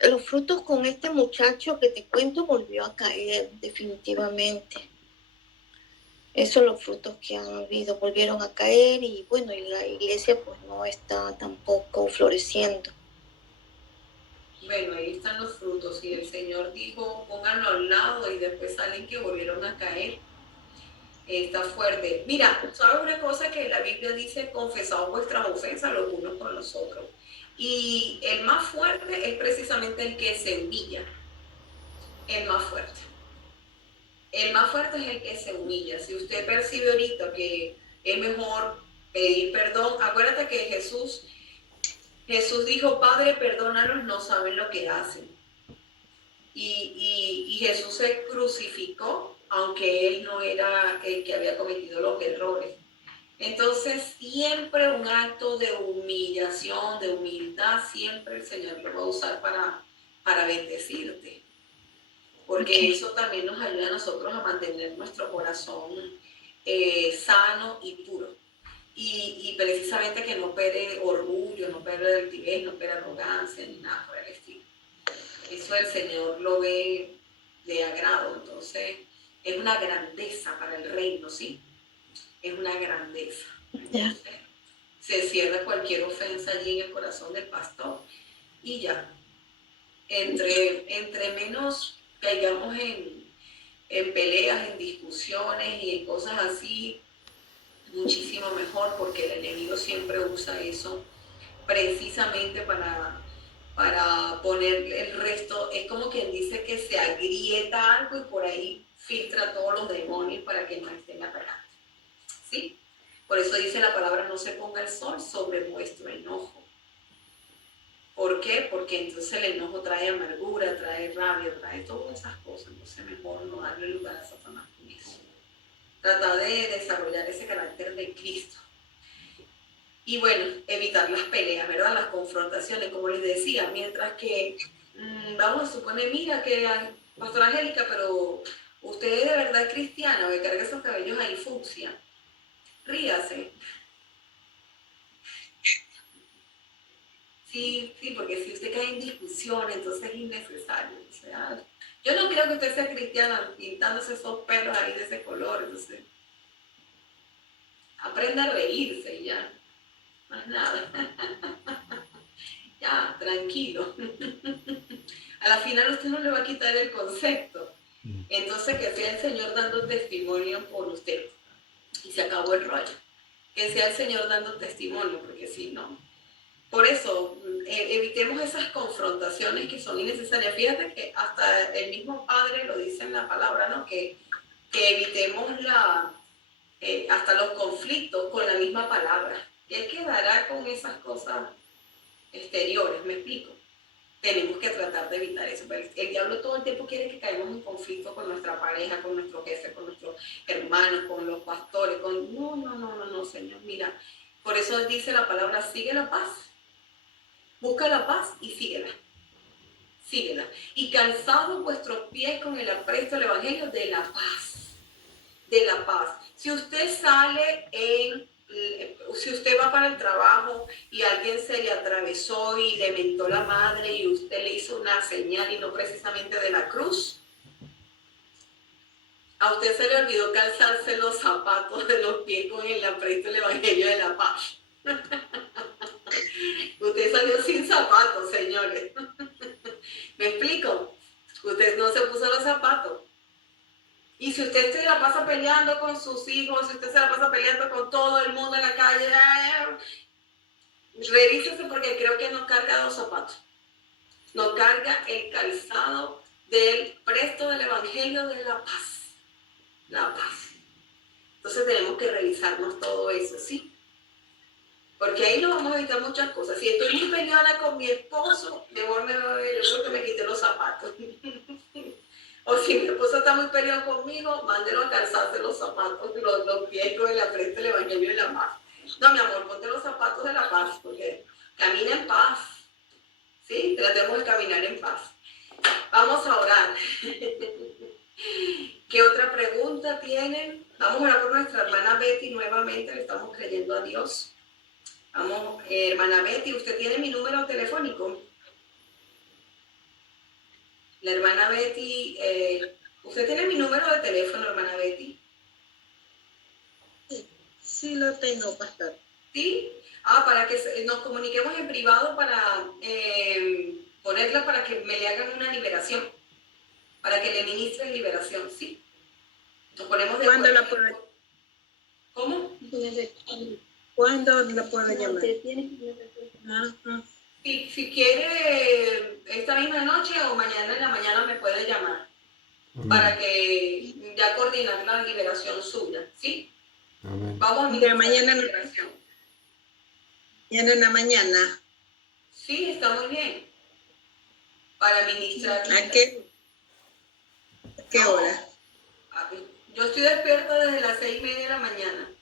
Los frutos con este muchacho que te cuento volvió a caer definitivamente. Esos son los frutos que han habido, volvieron a caer y bueno, y la iglesia pues no está tampoco floreciendo. Bueno, ahí están los frutos y el Señor dijo, pónganlo al lado y después salen que volvieron a caer. Está fuerte. Mira, ¿sabes una cosa que la Biblia dice? Confesaos vuestras ofensas los unos con los otros. Y el más fuerte es precisamente el que se humilla. El más fuerte. El más fuerte es el que se humilla. Si usted percibe ahorita que es mejor pedir perdón, acuérdate que Jesús dijo, Padre, perdónalos, no saben lo que hacen. Y Jesús se crucificó, aunque él no era el que había cometido los errores. Entonces, siempre un acto de humillación, de humildad, siempre el Señor lo va a usar para bendecirte. Porque eso también nos ayuda a nosotros a mantener nuestro corazón sano y puro. Y precisamente que no opere orgullo, no opere altivez, no opere arrogancia, ni nada por el estilo. Eso el Señor lo ve de agrado, entonces es una grandeza para el reino, ¿sí? Es una grandeza. Entonces, se cierra cualquier ofensa allí en el corazón del pastor y ya. Entre menos caigamos en peleas, en discusiones y en cosas así, muchísimo mejor, porque el enemigo siempre usa eso precisamente para poner el resto. Es como quien dice que se agrieta algo y por ahí filtra todos los demonios para que no estén atacando. ¿Sí? Por eso dice la palabra, no se ponga el sol sobre vuestro enojo. ¿Por qué? Porque entonces el enojo trae amargura, trae rabia, trae todas esas cosas. Entonces mejor no darle lugar a Satanás con eso. Trata de desarrollar ese carácter de Cristo. Y bueno, evitar las peleas, ¿verdad? Las confrontaciones, como les decía, mientras que, vamos a suponer, mira que Pastora Angélica, pero usted de verdad es cristiana, que carga esos cabellos ahí fucsia. Ríase. Sí, porque si usted cae en discusión, entonces es innecesario. O sea, yo no creo que usted sea cristiana pintándose esos pelos ahí de ese color. Entonces, aprenda a reírse y ya. Más nada. Ya, tranquilo. A la final usted no le va a quitar el concepto. Entonces, que sea el Señor dando testimonio por usted. Y se acabó el rollo. Que sea el Señor dando testimonio, porque si no. Por eso, evitemos esas confrontaciones que son innecesarias. Fíjate que hasta el mismo Padre lo dice en la palabra, ¿no? Que evitemos hasta los conflictos con la misma palabra. Y Él quedará con esas cosas exteriores, ¿me explico? Tenemos que tratar de evitar eso. El diablo todo el tiempo quiere que caigamos en conflicto con nuestra pareja, con nuestro jefe, con nuestros hermanos, con los pastores, No, Señor, mira. Por eso dice la palabra, sigue la paz. Busca la paz y síguela. Síguela. Y calzados vuestros pies con el apresto del Evangelio de la paz. De la paz. Si usted si usted va para el trabajo y alguien se le atravesó y le mentó la madre y usted le hizo una señal y no precisamente de la cruz, a usted se le olvidó calzarse los zapatos de los pies con el apresto del Evangelio de la paz. Usted salió sin zapatos, señores. ¿Me explico? Usted no se puso los zapatos. Y si usted se la pasa peleando con sus hijos, si usted se la pasa peleando con todo el mundo en la calle, revísese porque creo que no carga los zapatos. No carga el calzado del presto del Evangelio de la paz. La paz. Entonces tenemos que revisarnos todo eso, ¿sí? Porque ahí nos vamos a evitar muchas cosas. Si estoy muy peleada con mi esposo, mejor yo creo que me quite los zapatos. O si mi esposo está muy peleado conmigo, mándelo a calzarse los zapatos, los pies con la frente del Evangelio de la paz. No, mi amor, ponte los zapatos de la paz, porque camina en paz. ¿Sí? Tratemos de caminar en paz. Vamos a orar. ¿Qué otra pregunta tienen? Vamos a orar por nuestra hermana Betty nuevamente, le estamos creyendo a Dios. Vamos, hermana Betty, ¿usted tiene mi número telefónico? La hermana Betty, ¿usted tiene mi número de teléfono, hermana Betty? Sí, lo tengo, pastor. ¿Sí? Para que nos comuniquemos en privado para ponerla para que me le hagan una liberación, para que le ministren liberación, ¿sí? Nos ponemos de acuerdo. ¿Cuándo la puedo? ¿Cómo? ¿Cuándo la puedo llamar? Si quiere esta misma noche o mañana en la mañana me puede llamar para que ya coordinar la liberación suya, ¿sí? Amén. Vamos a ministrar mañana, la liberación. Mañana en la mañana. Sí, está muy bien. Para ministrar. ¿A qué hora? Yo estoy despierta desde las 6:30 de la mañana.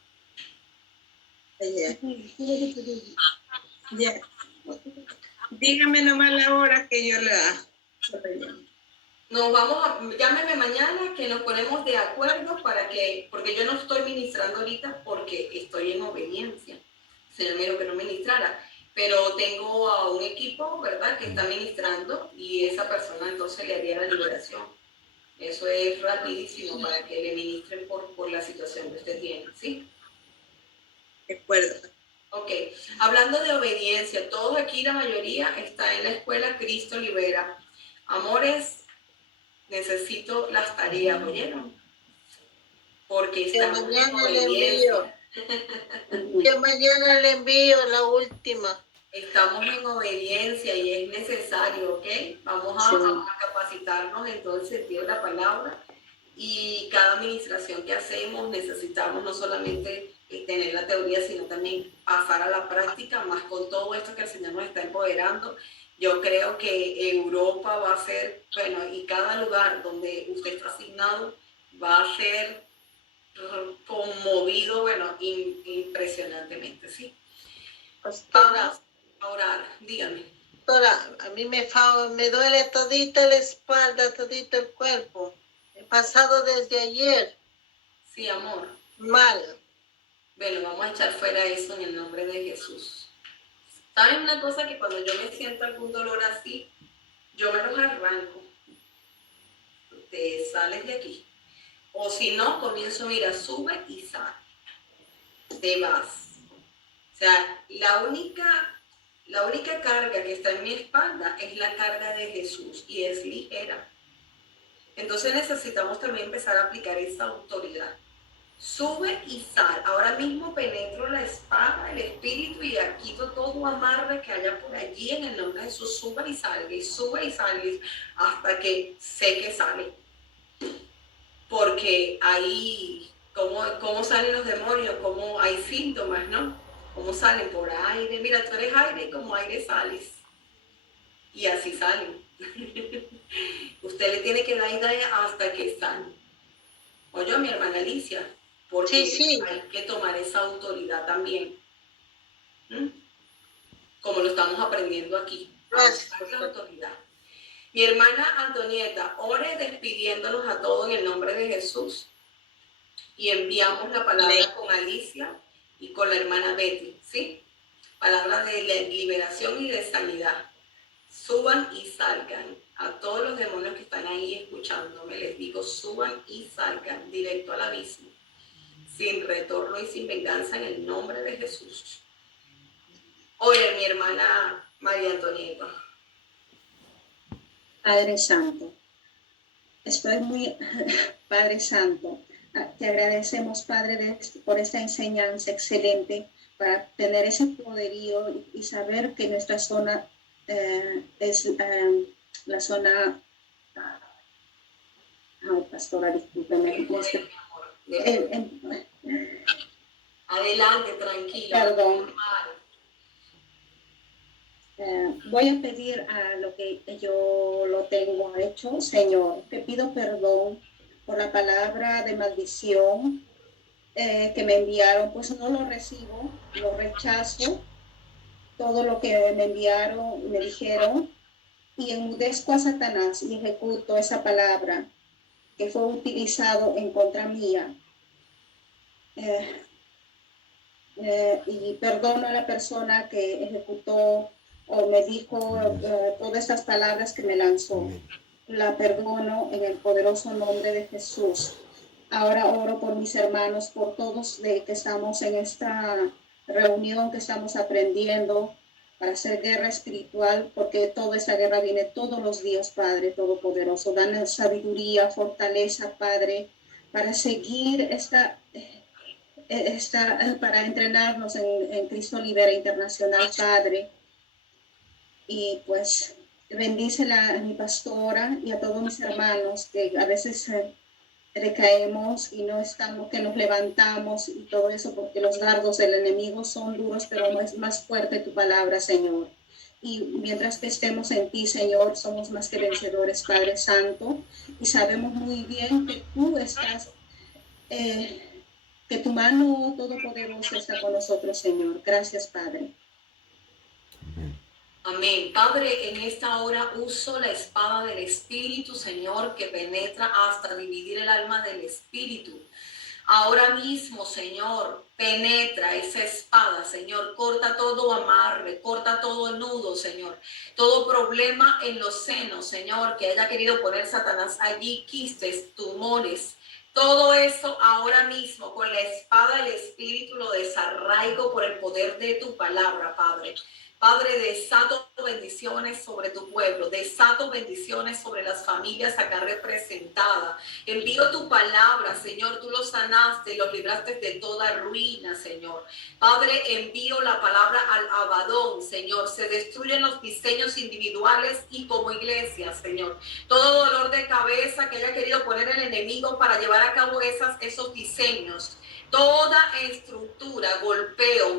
Ya. Dígame nomás la hora que yo la llámeme mañana que nos ponemos de acuerdo porque yo no estoy ministrando ahorita porque estoy en obediencia. Señor me dijo que no ministrara, pero tengo a un equipo, ¿verdad?, que está ministrando y esa persona entonces le haría la liberación. Eso es rapidísimo para que le ministren por la situación que usted tiene, ¿sí? De acuerdo. Ok, hablando de obediencia, todos aquí, la mayoría, está en la escuela Cristo Libera. Amores, necesito las tareas, ¿oyeron? Porque estamos en obediencia. Que mañana le envío la última. Estamos en obediencia y es necesario, ¿ok? Vamos a capacitarnos en todo el sentido de la palabra y cada administración que hacemos necesitamos no solamente tener la teoría, sino también pasar a la práctica, más con todo esto que el Señor nos está empoderando. Yo creo que Europa va a ser, y cada lugar donde usted está asignado va a ser conmovido, impresionantemente, ¿sí? Vamos a orar, dígame. Doctora, a mí me duele todita la espalda, todito el cuerpo. He pasado desde ayer. Sí, amor. Mal. Bueno, vamos a echar fuera eso en el nombre de Jesús. ¿Saben una cosa? Que cuando yo me siento algún dolor así, yo me los arranco. Te sales de aquí. O si no, comienzo, mira, sube y sale. Te vas. O sea, la única carga que está en mi espalda es la carga de Jesús y es ligera. Entonces necesitamos también empezar a aplicar esa autoridad. Sube y sal. Ahora mismo penetro la espada, el espíritu y quito todo amarre que haya por allí en el nombre de Jesús. Sube y salga hasta que sé que sale. Porque ahí, ¿cómo salen los demonios? ¿Cómo hay síntomas, no? ¿Cómo salen? Por aire. Mira, tú eres aire y como aire sales. Y así salen. Usted le tiene que dar idea hasta que salen. Oye, mi hermana Alicia, porque sí. Hay que tomar esa autoridad también. Como lo estamos aprendiendo aquí. La autoridad. Mi hermana Antonieta, ore despidiéndonos a todos en el nombre de Jesús. Y enviamos la palabra con Alicia y con la hermana Betty, ¿sí? Palabra de liberación y de sanidad. Suban y salgan. A todos los demonios que están ahí escuchándome, les digo, suban y salgan directo al abismo, sin retorno y sin venganza, en el nombre de Jesús. Oye, mi hermana María Antonieta. Padre Santo, estoy muy, Padre Santo, te agradecemos, Padre, por esta enseñanza excelente, para tener ese poderío y saber que nuestra zona es la zona... Ay, pastora, discúlpeme. Adelante, tranquila. Perdón. Voy a pedir a lo que yo lo tengo hecho. Señor, te pido perdón por la palabra de maldición que me enviaron, pues no lo recibo, lo rechazo, todo lo que me enviaron, me dijeron, y enmudezco a Satanás y ejecuto esa palabra que fue utilizado en contra mía. Y perdono a la persona que ejecutó o me dijo todas estas palabras que me lanzó. La perdono en el poderoso nombre de Jesús. Ahora oro por mis hermanos, por todos que estamos en esta reunión, que estamos aprendiendo para hacer guerra espiritual, porque toda esa guerra viene todos los días, Padre Todopoderoso. Danos sabiduría, fortaleza, Padre, para seguir para entrenarnos en Cristo Libera Internacional, Padre. Y pues bendícela a mi pastora y a todos mis hermanos que a veces recaemos y no estamos, que nos levantamos y todo eso, porque los dardos del enemigo son duros, pero no es más fuerte tu palabra, Señor. Y mientras que estemos en ti, Señor, somos más que vencedores, Padre Santo, y sabemos muy bien que tú estás, que tu mano todopoderosa está con nosotros, Señor. Gracias, Padre. Amén. Padre, en esta hora uso la espada del Espíritu, Señor, que penetra hasta dividir el alma del Espíritu. Ahora mismo, Señor, penetra esa espada, Señor, corta todo amarre, corta todo nudo, Señor, todo problema en los senos, Señor, que haya querido poner Satanás allí, quistes, tumores. Todo eso ahora mismo con la espada del Espíritu lo desarraigo por el poder de tu palabra, Padre. Padre, desato bendiciones sobre tu pueblo, desato bendiciones sobre las familias acá representadas. Envío tu palabra, Señor, tú los sanaste, los libraste de toda ruina, Señor. Padre, envío la palabra al Abadón, Señor. Se destruyen los diseños individuales y como iglesia, Señor. Todo dolor de cabeza que haya querido poner el enemigo para llevar a cabo esos diseños. Toda estructura, golpeo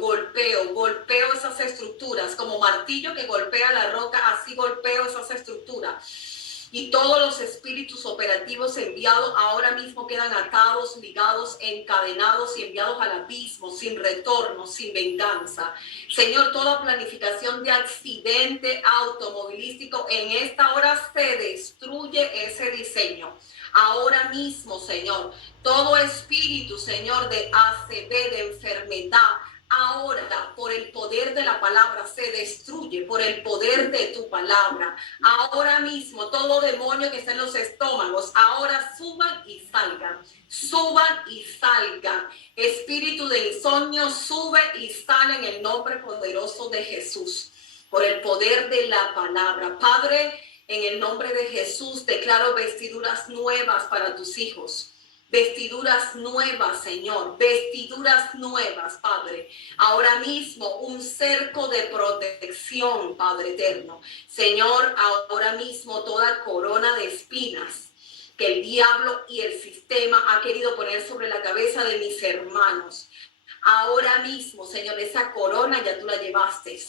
esas estructuras, como martillo que golpea la roca, así golpeo esas estructuras. Y todos los espíritus operativos enviados ahora mismo quedan atados, ligados, encadenados y enviados al abismo, sin retorno, sin venganza. Señor, toda planificación de accidente automovilístico en esta hora se destruye ese diseño. Ahora mismo, Señor, todo espíritu, Señor, de ACV, de enfermedad, ahora por el poder de la palabra se destruye, por el poder de tu palabra. Ahora mismo todo demonio que está en los estómagos, ahora suban y salgan. Suban y salgan. Espíritu de insomnio, sube y sale en el nombre poderoso de Jesús. Por el poder de la palabra. Padre, en el nombre de Jesús declaro vestiduras nuevas para tus hijos. Vestiduras nuevas, Señor, vestiduras nuevas, Padre. Ahora mismo un cerco de protección, Padre eterno. Señor, ahora mismo toda corona de espinas que el diablo y el sistema ha querido poner sobre la cabeza de mis hermanos. Ahora mismo, Señor, esa corona ya tú la llevaste.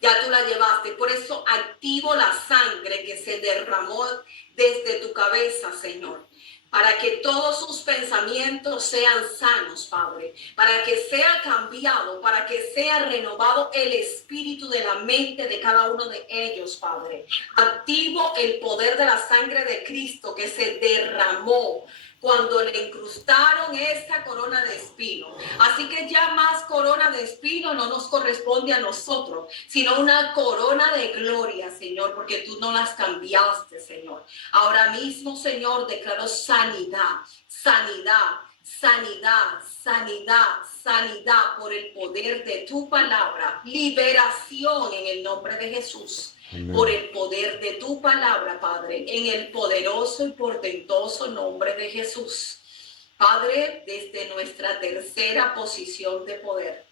Ya tú la llevaste. Por eso activo la sangre que se derramó desde tu cabeza, Señor. Para que todos sus pensamientos sean sanos, Padre. Para que sea cambiado, para que sea renovado el espíritu de la mente de cada uno de ellos, Padre. Activo el poder de la sangre de Cristo que se derramó cuando le incrustaron esta corona de espino. Así que ya más corona de espino no nos corresponde a nosotros, sino una corona de gloria, Señor, porque tú no las cambiaste, Señor. Ahora mismo, Señor, declaro sanidad, sanidad, sanidad, sanidad, sanidad por el poder de tu palabra. Liberación en el nombre de Jesús. Amén. Por el poder de tu palabra, Padre, en el poderoso y portentoso nombre de Jesús. Padre, desde nuestra tercera posición de poder,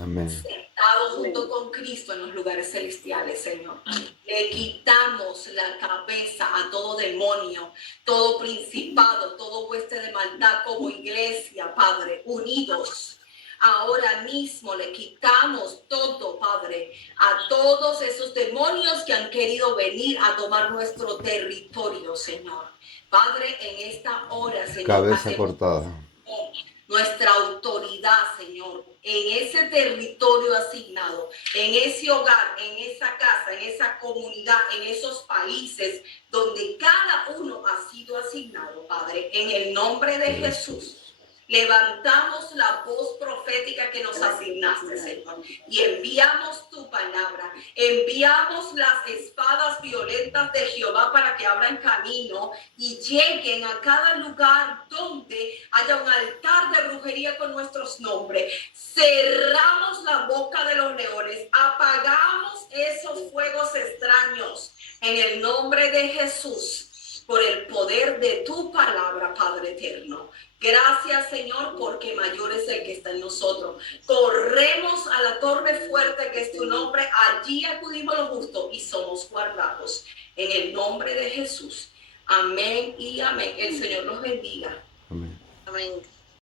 amén, sentado junto con Cristo en los lugares celestiales, Señor, le quitamos la cabeza a todo demonio, todo principado, todo hueste de maldad como iglesia, Padre, unidos. Ahora mismo le quitamos todo, Padre, a todos esos demonios que han querido venir a tomar nuestro territorio, Señor. Padre, en esta hora, Señor, cabeza cortada. Nuestra autoridad, Señor, en ese territorio asignado, en ese hogar, en esa casa, en esa comunidad, en esos países donde cada uno ha sido asignado, Padre, en el nombre de Jesús. Levantamos la voz profética que nos asignaste, Señor, y enviamos tu palabra. Enviamos las espadas violentas de Jehová para que abran camino y lleguen a cada lugar donde haya un altar de brujería con nuestros nombres. Cerramos la boca de los leones, apagamos esos fuegos extraños en el nombre de Jesús, por el poder de tu palabra, Padre eterno. Gracias, Señor, porque mayor es el que está en nosotros. Corremos a la torre fuerte que es tu nombre. Allí acudimos los justos y somos guardados. En el nombre de Jesús. Amén y amén. El Señor los bendiga. Amén. Amén.